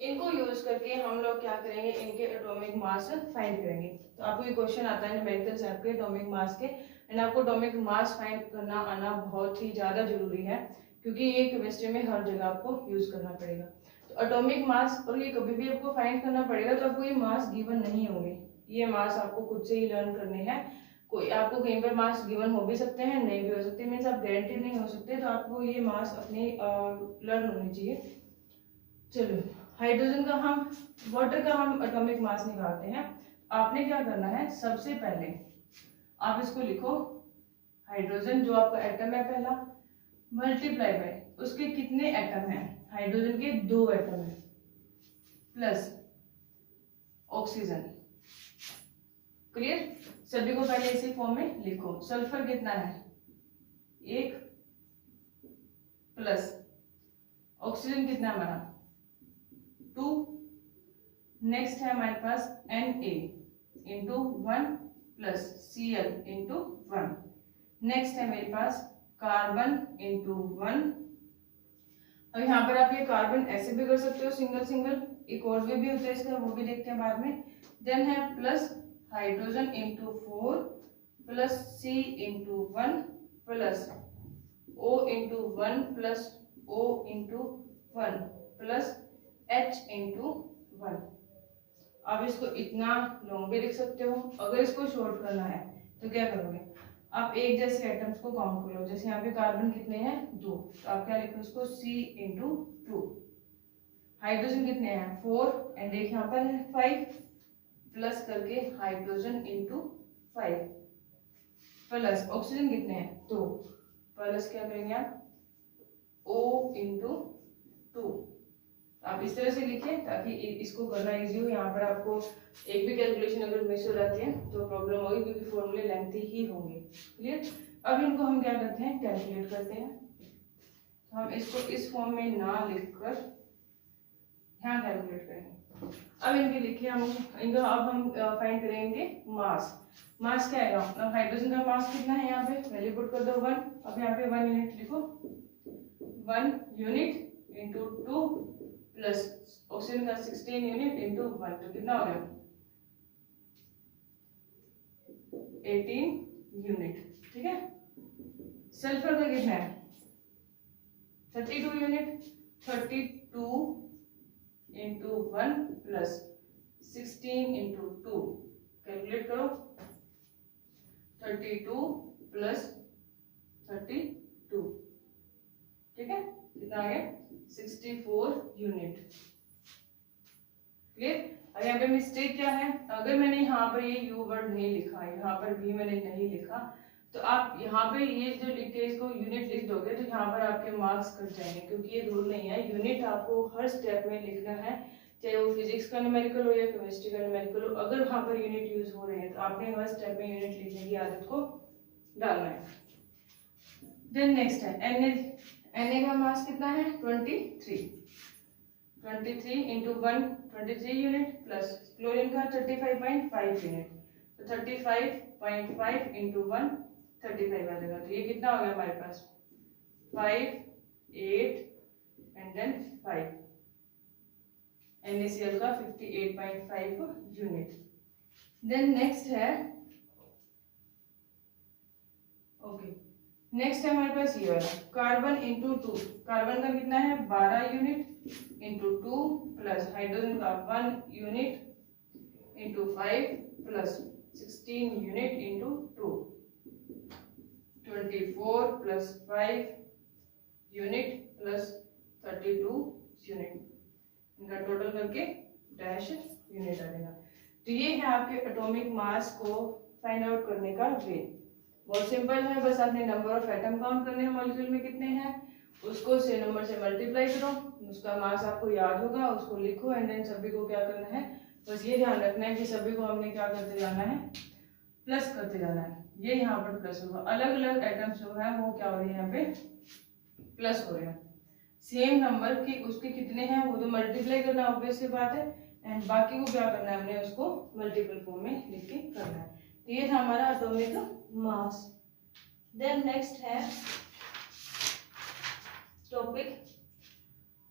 इनको यूज करके हम लोग क्या करेंगे, इनके एटॉमिक मास फाइंड करेंगे। तो आपको ये क्वेश्चन आता है न्यूमेरिकल से आपके एटॉमिक मास के, एंड आपको एटॉमिक मास फाइंड करना आना बहुत ही ज्यादा जरूरी है, क्योंकि ये केमिस्ट्री में हर जगह आपको यूज करना पड़ेगा। तो एटॉमिक मास, और ये कभी भी आपको फाइंड करना पड़ेगा, तो आपको ये मास गिवन नहीं होंगे, ये मास आपको खुद से ही लर्न करने हैं। कोई आपको कहीं पर मास गिवन हो भी सकते हैं, नहीं भी हो सकते, मीन्स आप गारंटेड नहीं हो सकते, तो आपको ये मास अपने लर्न होने चाहिए। चलो, हाइड्रोजन का हम, वाटर का हम एटॉमिक मास निकालते हैं। आपने क्या करना है, सबसे पहले आप इसको लिखो, हाइड्रोजन जो आपका एटम है पहला, मल्टीप्लाई बाय उसके कितने एटम हैं, हाइड्रोजन के 2 एटम है, प्लस ऑक्सीजन। क्लियर। सभी को पहले इसी फॉर्म में लिखो। सल्फर कितना है 1, प्लस ऑक्सीजन कितना है हमारा 2, नेक्स्ट है हमारे पास Na into 1 plus Cl into 1, next है मेरे पास कार्बन इंटू 1। अब यहाँ पर आप ये कार्बन ऐसे भी कर सकते हो सिंगल सिंगल, एक और भी होता है इसका, वो भी देखते हैं बाद में। देन है plus hydrogen into 4 plus C into 1 plus O into 1 plus O into 1 plus H into 1। आप इसको इतना लॉन्ग भी लिख सकते हो। अगर इसको शॉर्ट करना है तो क्या करोगे, आप एक जैसे एटम्स को काउंट कर लो। जैसे यहाँ पे कार्बन कितने हैं 2, तो आप क्या लिखो इसको C इंटू 2। हाइड्रोजन कितने हैं 4, एंड एक यहाँ पर है 5, प्लस करके हाइड्रोजन इंटू 5 प्लस ऑक्सीजन कितने हैं 2, प्लस क्या करेंगे आप O इंटू 2। आप इस तरह से लिखें ताकि इसको करना इजी हो। यहाँ पर आपको एक भी कैलकुलेशन अगर मिस हो जाती है तो प्रॉब्लम होगी, क्योंकि फॉर्मूले लेंथी ही होंगे। क्लियर। अब इनको हम क्या करते हैं, कैलकुलेट करते हैं। तो हम इसको इस फॉर्म में ना लिखकर यहाँ कैलकुलेट करेंगे। अब इनके लिखिए हम इनका, अब हम फाइंड करेंगे मास। मास क्या आएगा? अब हाइड्रोजन का मास कितना है, यहाँ पे वैल्यू पुट कर दो 1। अब यहाँ पे 1 यूनिट लिखो, 1 यूनिट इंटू 2 प्लस ऑक्सीजन का 16 यूनिट इंटू 1, तो कितना हो गया 18 यूनिट। ठीक है। सल्फर का कितना है 32 unit, 32 into 1 plus 16 into 2, calculate करो 32 प्लस 32, ठीक है, कितना आ गया 64 यूनिट। क्लियर। अब यहाँ पे मिस्टेक क्या है, अगर मैंने यहाँ पर ये यू वर्ड नहीं लिखा, यहाँ पर भी मैंने नहीं लिखा, तो आप यहाँ पे ये जो लिख के इसको यूनिट लिख दोगे तो यहाँ पर आपके मार्क्स कट जाएंगे, क्योंकि ये रूल नहीं है। यूनिट आपको हर स्टेप में लिखना है, चाहे वो फिजिक्स का न्यूमेरिकल हो या केमिस्ट्री का न्यूमेरिकल हो। अगर वहाँ पर यूनिट यूज हो रहे हैं तो आपने हर स्टेप में यूनिट लिखने की आदत को डालना है। देन नेक्स्ट है Na का मास कितना है 23 इंटू 1 23 यूनिट प्लस क्लोरीन का 35.5 यूनिट, तो 35.5 इंटू 1 35 आ जाएगा। तो ये कितना हो गया हमारे पास 5 8 एंड देन 5। NaCl का 58.5 यूनिट। देन नेक्स्ट है नेक्स्ट है हमारे पास ये वाला कार्बन इंटू 2। कार्बन का कितना है 12 यूनिट इंटू 2 प्लस हाइड्रोजन का 1 unit into 5 plus 16 unit into 2, 24 plus 5 unit plus 32 unit, इनका टोटल करके डैश यूनिट आ जाएगा। तो ये है आपके एटॉमिक मास को फाइंड आउट करने का वे। बहुत सिंपल है, बस आपने नंबर ऑफ एटम काउंट करने हैं मॉलिक्यूल में कितने हैं, उसको से नंबर से मल्टीप्लाई करो, उसका मास आपको याद होगा, उसको लिखो एंड देन सभी को क्या करना है, बस ये ध्यान रखना है कि सभी को हमने क्या करते जाना है प्लस करते जाना है। ये यहाँ पर प्लस होगा, अलग अलग एटम्स जो है वो क्या हो रहे हैं यहाँ पे प्लस हो रहे हैं। सेम नंबर की उसके कितने हैं वो तो मल्टीप्लाई करना ऑब्वियस सी बात है, एंड बाकी को क्या करना है हमने उसको मल्टीपल फॉर्म में लिख के करना है। तो ये था हमारा एटॉमिक मास। देन नेक्स्ट है टॉपिक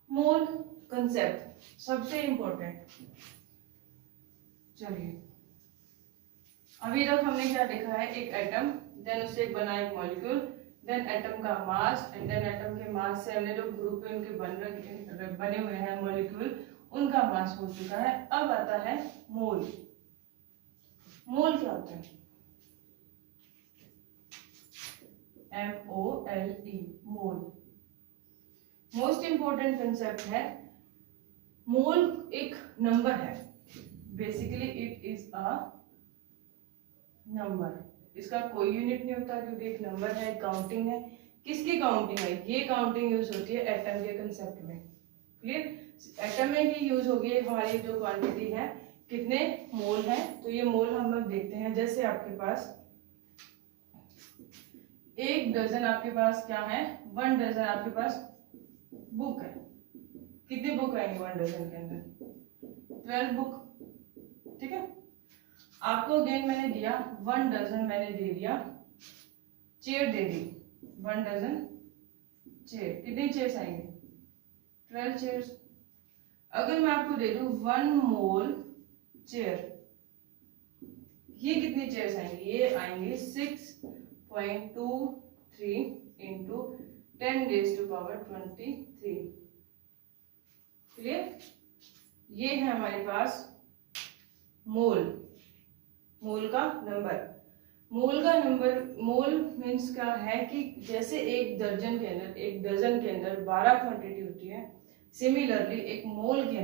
मोल कंसेप्ट, सबसे इंपॉर्टेंट। चलिए अभी तक हमने क्या देखा है, एक एटम, देन उससे बना एक मॉलिक्यूल, देन एटम का मास, एंड देन एटम के मास से हमने जो ग्रुप में उनके बने हुए हैं मॉलिक्यूल, उनका मास हो चुका है। अब आता है मोल। मोल क्या होता है MOLE, मोल। मोस्ट इंपॉर्टेंट कंसेप्ट है। मोल एक नंबर है, basically it is a number. इसका कोई यूनिट नहीं होता क्योंकि एक नंबर है, काउंटिंग है। किसकी काउंटिंग है, ये काउंटिंग यूज होती है एटम के कंसेप्ट में। क्लियर। एटम में ही यूज होगी हमारी जो क्वांटिटी है, कितने मोल है। तो ये मोल हम लोग देखते हैं, जैसे आपके पास 1 डजन आपके पास क्या है, 1 डजन आपके पास बुक है। कितने बुक आएंगे 1 डजन के अंदर 12 बुक। ठीक है। आपको अगेन मैंने दिया 1 डजन, मैंने दे दिया चेयर दे दी 1 डजन चेयर, कितनी चेयर्स आएंगे 12 चेयर्स। अगर मैं आपको दे दूं 1 मोल चेयर, ये कितनी चेयर्स आएंगी, ये आएंगे 6.23 इंटू 10⁻23। क्लियर। ये है हमारे पास मोल, मोल का नंबर। मोल का नंबर, मोल मीन्स क्या है कि जैसे एक दर्जन के अंदर, एक डजन के अंदर 12 क्वांटिटी होती है, सिमिलरली एक मोल के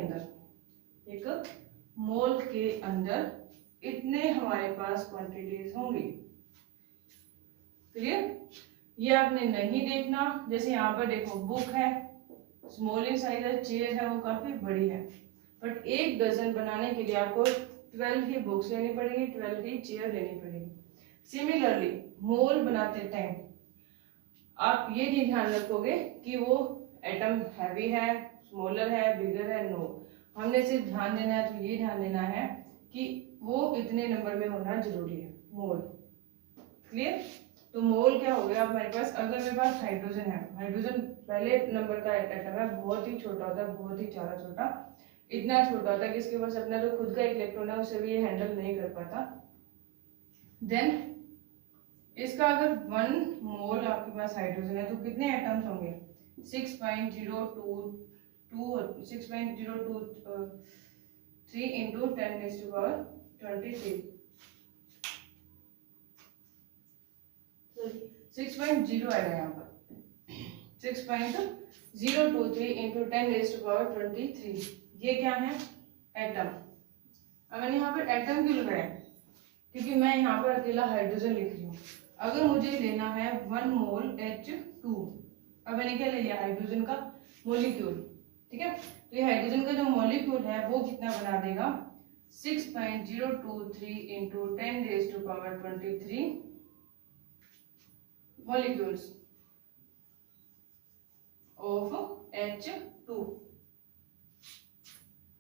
अंदर इतने हमारे पास क्वांटिटीज होंगी। क्लियर। ये आपने नहीं देखना, जैसे यहाँ पर देखो बुक है, स्मॉल इन साइज है, चेयर है वो काफी बड़ी है, बट एक डजन बनाने के लिए आपको 12 ही बुक्स लेनी पड़ेगी, 12 ही चेयर लेनी पड़ेगी। सिमिलरली मोल बनाते टाइम आप ये नहीं ध्यान रखोगे कि वो एटम हैवी है, स्मॉलर है, बिगर है, नो। हमने सिर्फ ध्यान देना है, तो ये ध्यान देना है कि वो इतने नंबर में होना जरूरी है, मोल। क्लियर? तो मोल क्या हो गया हमारे पास? अगर मेरे पास हाइड्रोजन है, हाइड्रोजन पहले नंबर का एटम है, बहुत ही छोटा होता है, बहुत ही ज्यादा छोटा, इतना छोटा होता है कि इसके पास अपना जो खुद का इलेक्ट्रॉन है उसे भी ये हैंडल नहीं कर पाता। देन इसका अगर 1 मोल आपके पास हाइड्रोजन है तो कितने एटम्स होंगे? 6.023 इंटू 10⁻23 6.0 आएगा यहाँ पर, 6.023 इंटू 10⁻23। ये क्या है? एटम। अब मैंने यहाँ पर एटम क्यों लगाया? क्योंकि मैं यहाँ पर अकेला हाइड्रोजन लिख रही हूँ। अगर मुझे लेना है 1 मोल H2, अब मैंने क्या ले लिया? हाइड्रोजन का मॉलिक्यूल, ठीक है। तो ये हाइड्रोजन का जो मॉलिक्यूल है वो कितना बना देगा? 6.023 into 10⁻23 molecules of H2।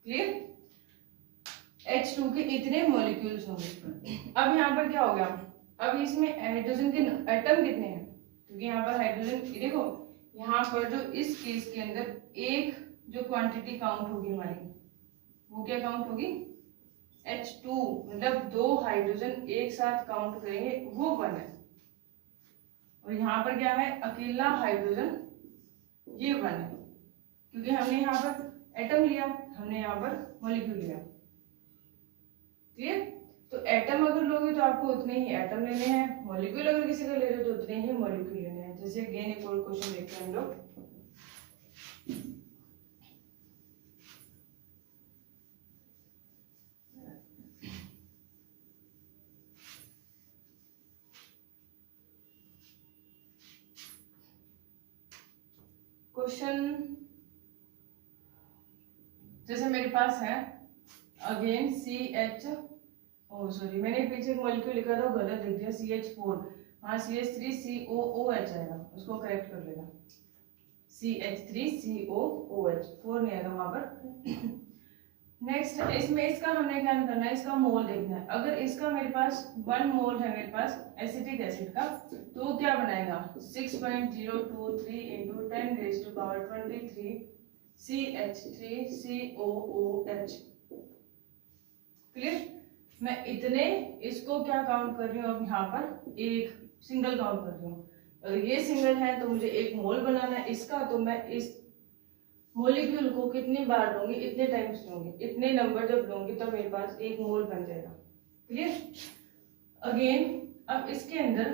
Clear? H2 के इतने मॉलिक्यूल्स होंगे। अब यहाँ पर क्या हो गया? अब इसमें हाइड्रोजन के एटम कितने हैं? क्योंकि यहाँ पर हाइड्रोजन, देखो यहाँ पर जो इस केस के अंदर एक जो क्वांटिटी काउंट होगी हमारी, वो क्या काउंट होगी? H2, मतलब 2 हाइड्रोजन एक साथ काउंट करेंगे वो 1 है। और यहाँ पर क्या है? अकेला हाइड्रोजन, ये 1 है, क्योंकि हमने यहाँ पर एटम लिया, हमने यहाँ पर मॉलिक्यूल लिया। क्लियर? तो एटम अगर लोगे तो आपको उतने ही एटम लेने हैं, मॉलिक्यूल अगर किसी का ले रहे हो तो उतने ही मॉलिक्यूल लेने हैं। जैसे अगेन एक और क्वेश्चन देखते हैं हम लोग। क्वेश्चन जैसे मेरे पास है अगेन CH, ओ सॉरी मैंने पीछे मॉलिक्यूल लिखा था गलत लिख दिया, CH4, हाँ CH3COOH आएगा, उसको करेक्ट कर लेना। CH3COOH, 4 नहीं आएगा वहां पर। नेक्स्ट इसमें इसका हमने क्या करना है? इसका मोल देखना है। अगर इसका मेरे पास 1 मोल है मेरे पास एसिटिक एसिड का, तो वो क्या बनाएगा? 6.023 इंटू 10⁻23 CH3COOH। क्लियर? मैं इतने इसको क्या काउंट कर रही हूँ? अब यहाँ पर एक सिंगल काउंट कर रही हूँ। अगर ये सिंगल है तो मुझे एक मोल बनाना है इसका, तो मैं इस मॉलिक्यूल को कितनी बार लूंगी? इतने टाइम्स लूंगी, इतने नंबर जब लूंगी तो मेरे पास एक मोल बन जाएगा। क्लियर? अगेन अब इसके अंदर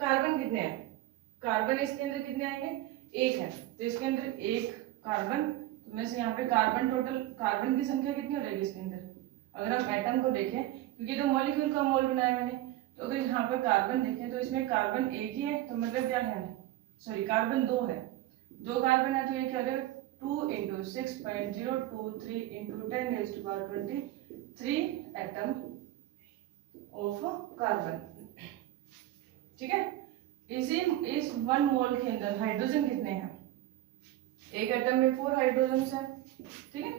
कार्बन कितने हैं? कार्बन इसके अंदर कितने आएंगे? 1 है, तो इसके अंदर 1 कार्बन, तो मैं से यहाँ पे कार्बन, टोटल कार्बन की संख्या कितनी हो जाएगी इसके अंदर? अगर हम एटम को देखें, क्योंकि तो मॉलिक्यूल का मोल बनाया मैंने, तो अगर यहाँ पर कार्बन देखें तो इसमें कार्बन 1 ही है, तो मतलब क्या है? सॉरी कार्बन 2 है, 2 कार्बन है, तो ये क्या हो जाएगा? 2 into 6.023 into 10⁻23 atom of carbon. ठीक है? इस 1 मोल के अंदर हाइड्रोजन कितने हैं? एक एटम में 4 हाइड्रोजन है, ठीक है।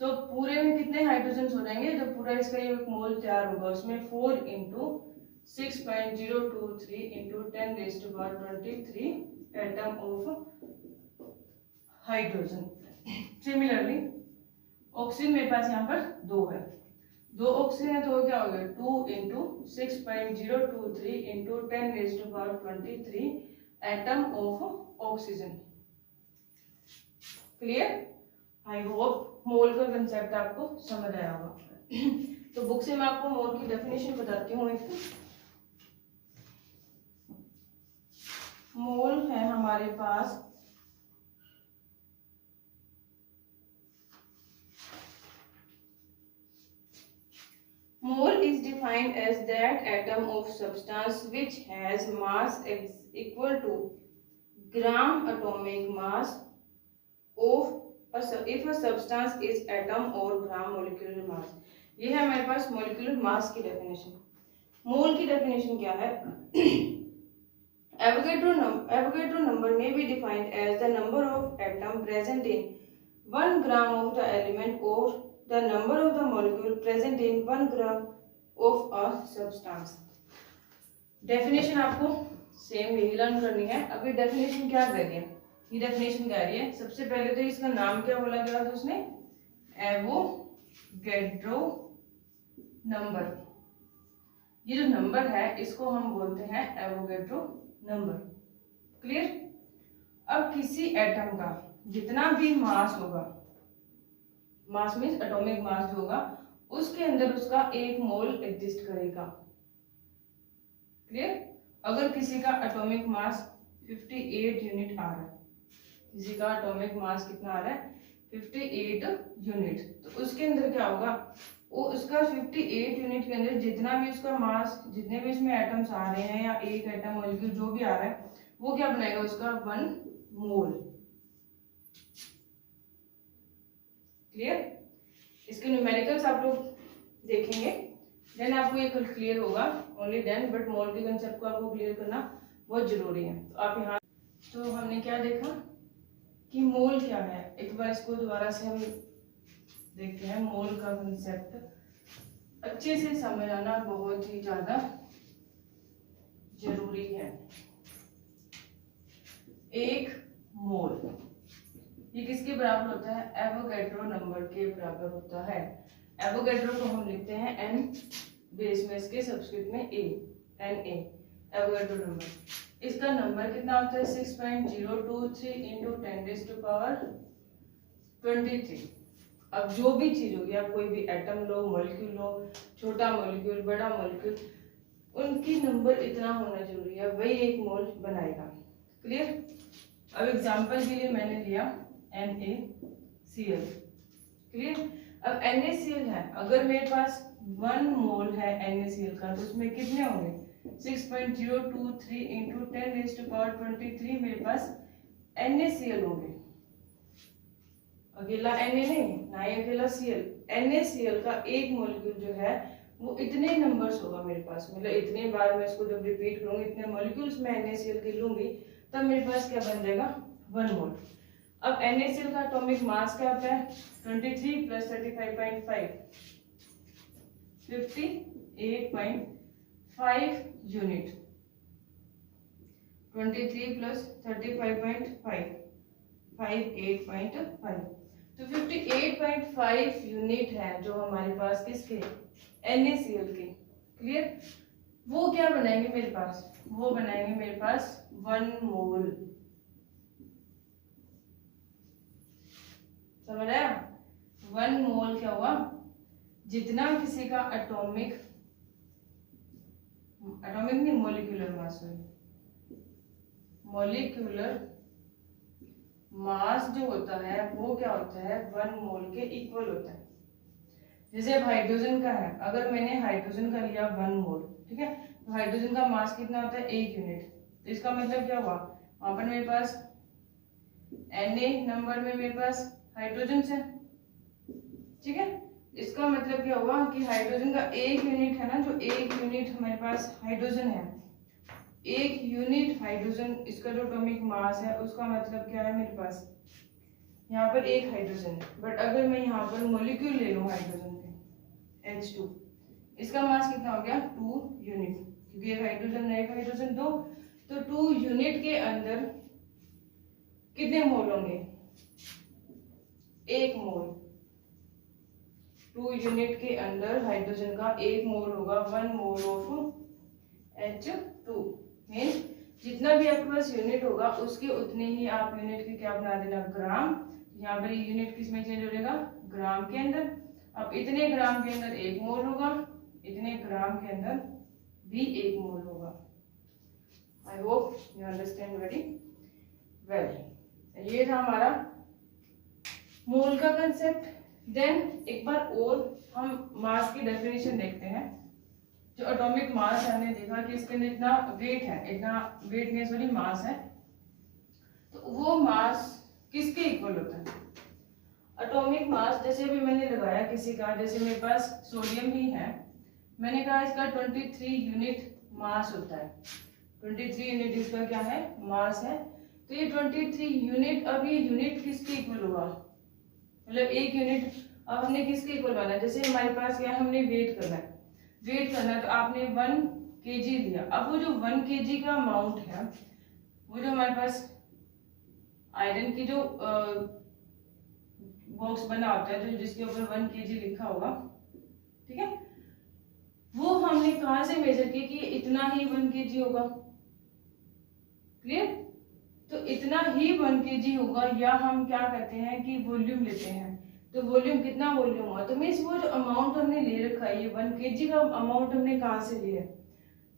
तो पूरे में कितने हाइड्रोजन हो जाएंगे? तो पूरा इसका ये एक मोल तैयार होगा, उसमें 4 into 6.023 into 10⁻23 atom of hydrogen. Similarly oxygen मेरे पास यहाँ पर 2 है, 2 ऑक्सीजन है, तो क्या हो गया? 2 into 6.023 into 10⁻23 atom of oxygen. Clear? I hope mole का कंसेप्ट आपको समझ आया होगा। तो बुक से मैं आपको मोल की डेफिनेशन बताती हूँ। एक मोल है हमारे पास mole is defined as that atom of substance which has mass equal to gram atomic mass of if a substance is atom or gram molecular mass। ये है हमारे पास molecular mass की डेफिनेशन। मोल की डेफिनेशन क्या है? Avogadro number may be defined as the number of atoms present in 1 gram of the element or the number of the molecule present in 1 gram of a substance. Definition आपको same यही learn करनी है। अभी definition क्या कह रही है, ये डेफिनेशन कह रही है सबसे पहले तो इसका नाम क्या बोला गया था उसने, एवोगैड्रो नंबर। ये जो नंबर है इसको हम बोलते हैं एवोगैड्रो नंबर। क्लियर। अब किसी एटम का जितना भी मास होगा, मास मीन्स एटॉमिक मास जो होगा, उसके अंदर उसका 1 मोल एग्जिस्ट करेगा। क्लियर। अगर किसी का एटॉमिक मास 58 यूनिट आ रहा है, किसी का एटॉमिक मास कितना आ रहा है 58 यूनिट, तो उसके अंदर क्या होगा, वो उसका 58 यूनिट के अंदर जितना भी उसका मास, जितने भी इसमें एटम्स आ रहे हैं या एक एटम मॉलिक्यूल जो भी आ रहा है, वो क्या बनाएगा उसका 1 मोल। क्लियर। इसके न्यूमेरिकल्स आप लोग देखेंगे, देन आपको ये क्लियर होगा, ओनली देन, बट मोल के कंसेप्ट को आपको क्लियर करना बहुत जरूरी है। तो आप यहाँ, तो हमने क्या देखा कि मोल क्या है, एक बार इसको दोबारा से हम देखते हैं। मोल का कंसेप्ट अच्छे से समझ आना बहुत ही ज्यादा जरूरी है। एक मोल ये किसके बराबर होता है, एवोगैड्रो नंबर के बराबर होता है। एवोगैड्रो को हम लिखते हैं एन बेस में, इसके सब्सक्रिप्ट में ए, एन ए, एवोगैड्रो नंबर। इसका नंबर कितना होता है 6.023 इंटू 10⁻23। अब जो भी चीज होगी, आप कोई भी एटम लो, मॉलिक्यूल लो, छोटा मॉलिक्यूल, बड़ा मॉलिक्यूल, उनकी नंबर इतना होना जरूरी है, वही 1 मोल बनाएगा। क्लियर। अब एग्जांपल के लिए मैंने लिया NaCl। क्लियर। अब NaCl है, अगर मेरे पास 1 मोल है NaCl का, तो उसमें कितने होंगे 6.023 इंटू 10⁻23 मेरे पास NaCl होंगे। अकेला Na नहीं, ना ही अकेला Cl, NaCl का 1 मॉलिक्यूल जो है वो इतने नंबर्स होगा मेरे पास, मतलब इतने बार मैं इसको जब रिपीट करूंगी, इतने मॉलिक्यूल्स मैं NaCl के लूंगी, तब मेरे पास क्या बन जाएगा 1 मोल। अब NaCl का एटॉमिक मास क्या होता है 23 प्लस 35.5, 58.5 यूनिट। 23 प्लस 35.5, 58.5, तो 58.5 यूनिट है जो हमारे पास किसके, NaCl के। क्लियर। वो क्या बनाएंगे मेरे पास, वो बनाएंगे मेरे पास 1 मोल। समझ आया। 1 मोल क्या हुआ, जितना किसी का एटॉमिक नहीं, मॉलिक्यूलर मास, मॉलिक्यूलर मास जो होता है वो क्या होता है 1 मोल के इक्वल होता है। जैसे अब हाइड्रोजन का है, अगर मैंने हाइड्रोजन का लिया 1 मोल, ठीक है, तो हाइड्रोजन का मास कितना होता है 1 यूनिट। तो इसका मतलब क्या हुआ, वहां पर मेरे पास Na नंबर में मेरे पास हाइड्रोजन है, ठीक है। इसका मतलब क्या हुआ कि हाइड्रोजन का 1 यूनिट है ना, जो 1 यूनिट हमारे पास हाइड्रोजन है, 1 यूनिट हाइड्रोजन, इसका जो एटॉमिक मास है उसका मतलब क्या है मेरे पास, यहाँ पर 1 हाइड्रोजन है। बट अगर मैं यहाँ पर मॉलिक्यूल ले लूँ हाइड्रोजन के H2, इसका मास कितना हो गया 2 यूनिट, क्योंकि एक हाइड्रोजन एक हाइड्रोजन 2, तो 2 यूनिट के अंदर कितने मोल होंगे 1 मोल। 2 यूनिट के अंदर हाइड्रोजन का 1 मोल होगा, 1 मोल ऑफ H2। मीन्स जितना भी आपके पास यूनिट होगा उसके उतने ही आप यूनिट के क्या बना देना ग्राम। यहाँ पर यूनिट किस में चेंज हो जाएगा ग्राम के अंदर। अब इतने ग्राम के अंदर 1 मोल होगा, इतने ग्राम के अंदर भी 1 मोल होगा। I hope you understand very well. ये था हमारा मोल का कंसेप्ट। देन एक बार और हम मास की डेफिनेशन देखते हैं। जो एटॉमिक मास है, हमने देखा कि इसके अंदर इतना वेट है, इतना वेट नहीं सॉरी मास है, तो वो मास किसके इक्वल होता है एटॉमिक मास। जैसे अभी मैंने लगाया किसी का, जैसे मेरे पास सोडियम ही है, मैंने कहा इसका 23 यूनिट मास होता है, 23 यूनिट इसका क्या है, मास है। तो ये 23 यूनिट, अब ये यूनिट किसके इक्वल होगा, मतलब एक यूनिट अब हमने किसके इक्वल बनाना है। जैसे हमारे पास क्या है, हमने वेट करना है, वेट करना है तो आपने 1 kg लिया। अब वो जो 1 kg का अमाउंट है, वो जो हमारे पास आयरन की जो बॉक्स बना होता है, जो जिसके ऊपर 1 kg लिखा होगा, ठीक है, वो हमने कहाँ से मेजर किया कि इतना ही 1 kg होगा। क्लियर। तो इतना ही 1 kg होगा, या हम क्या करते हैं कि वॉल्यूम लेते हैं। तो वॉल्यूम कितना वॉल्यूम हुआ, तो मीन्स वो जो अमाउंट हमने ले रखा है, ये 1 kg का अमाउंट हमने कहाँ से लिया है।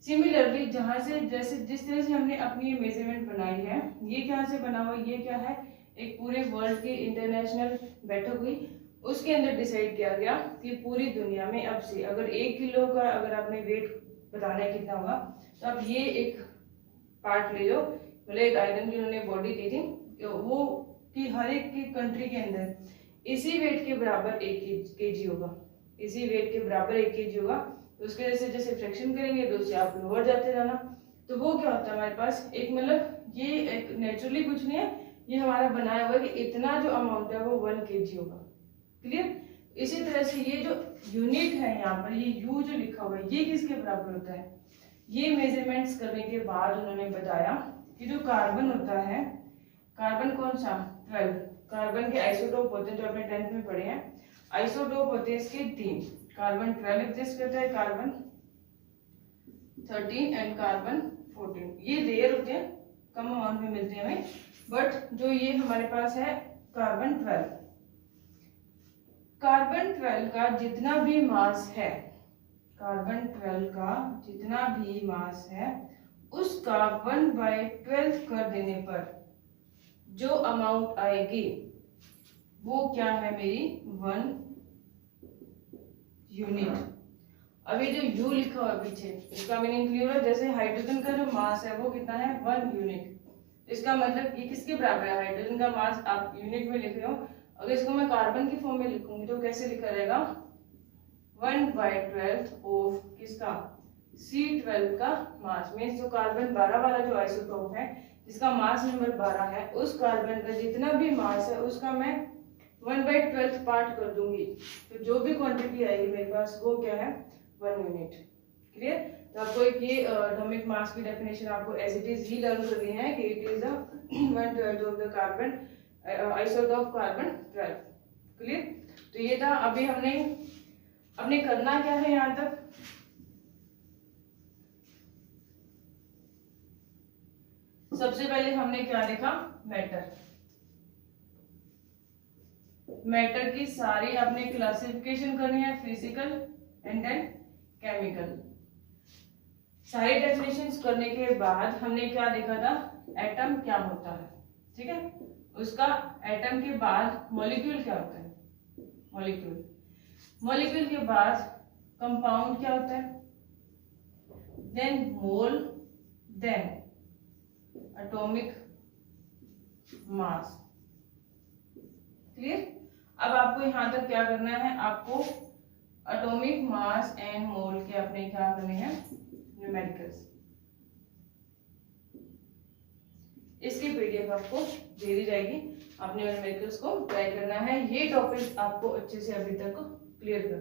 सिमिलरली जहाँ से जैसे जिस तरह से हमने अपनी ये मेजरमेंट बनाई है, ये क्या से बना हुआ, ये क्या है, एक पूरे वर्ल्ड की इंटरनेशनल बैठक हुई, उसके अंदर डिसाइड किया गया कि पूरी दुनिया में अब से अगर 1 किलो का अगर आपने वेट बताना है कितना होगा, तो आप ये एक पार्ट ले लो, मतलब एक आयरन की उन्होंने बॉडी दी थी, वो कि हर एक की कंट्री के अंदर इसी वेट के बराबर 1 kg होगा, इसी वेट के बराबर 1 kg होगा। तो उसके जैसे जैसे फ्रैक्शन करेंगे तो उससे आप लोअर जाते जाना। तो वो क्या होता है हमारे पास एक, मतलब ये एक नेचुरली कुछ नहीं है, ये हमारा बनाया हुआ है कि इतना जो अमाउंट है वो 1 kg होगा। क्लियर। इसी तरह से ये जो यूनिट है यहाँ पर, ये यू जो लिखा हुआ है, ये किसके बराबर होता है। ये मेजरमेंट्स करने के बाद उन्होंने बताया कि जो कार्बन होता है, कार्बन कौन सा 12, कार्बन के आइसोटोप होते हैं जो आपने 10th में पढ़े हैं। आइसोटोप होते हैं इसके 3, कार्बन 12 एग्जिस्ट करता है, कार्बन 13 एंड कार्बन 14। ये रेयर होते हैं, कम अमाउंट में मिलते हैं हमें, बट जो ये हमारे पास है कार्बन 12, कार्बन 12 का जितना भी मास है, कार्बन 12 का जितना भी मास है, उसका 1/12 कर देने पर जो अमाउंट आएगी वो क्या है मेरी 1 यूनिट। अभी जो यू लिखा हुआ है पीछे, इसका मीनिंग क्लियर है। जैसे हाइड्रोजन का जो मास है वो कितना है 1 यूनिट, इसका मतलब ये किसके बराबर है, हाइड्रोजन का मास आप यूनिट में लिख रहे हो, अगर इसको मैं कार्बन की फॉर्म में लिखूंगी तो कैसे लिखा रहेगा 1/12 ऑफ किसका C12 का मास। मीन्स जो कार्बन 12 वाला जो आइसोटोप है जिसका मास नंबर 12 है, उस कार्बन का जितना भी मास है उसका मैं 1/12 पार्ट कर दूंगी, तो जो भी क्वांटिटी आएगी मेरे पास वो क्या है 1 यूनिट। क्लियर। तो आपको एक ये एटॉमिक मास की डेफिनेशन आपको एज इट इज ही लर्न करनी है कि it is the 1/12 of the carbon isotope carbon 12। Clear. तो ये था। अभी हमने करना क्या है यहाँ तक, सबसे पहले हमने क्या देखा, मैटर की सारी आपने क्लासिफिकेशन करनी है, फिजिकल एंड देन केमिकल। सारी डेफिनेशंस करने के बाद हमने क्या देखा था, एटम क्या होता है, ठीक है, उसका एटम के बाद मॉलिक्यूल क्या होता है, मॉलिक्यूल के बाद कंपाउंड क्या होता है, देन मोल, देन एटॉमिक मास। क्लियर। अब आपको यहां तक क्या करना है, आपको एटॉमिक मास एंड मोल के अपने क्या करने हैं न्यूमेरिकल्स। इसकी पीडीएफ आपको दे दी जाएगी, आपने न्यूमेरिकल्स को ट्राई करना है। ये टॉपिक आपको अच्छे से अभी तक क्लियर करना है।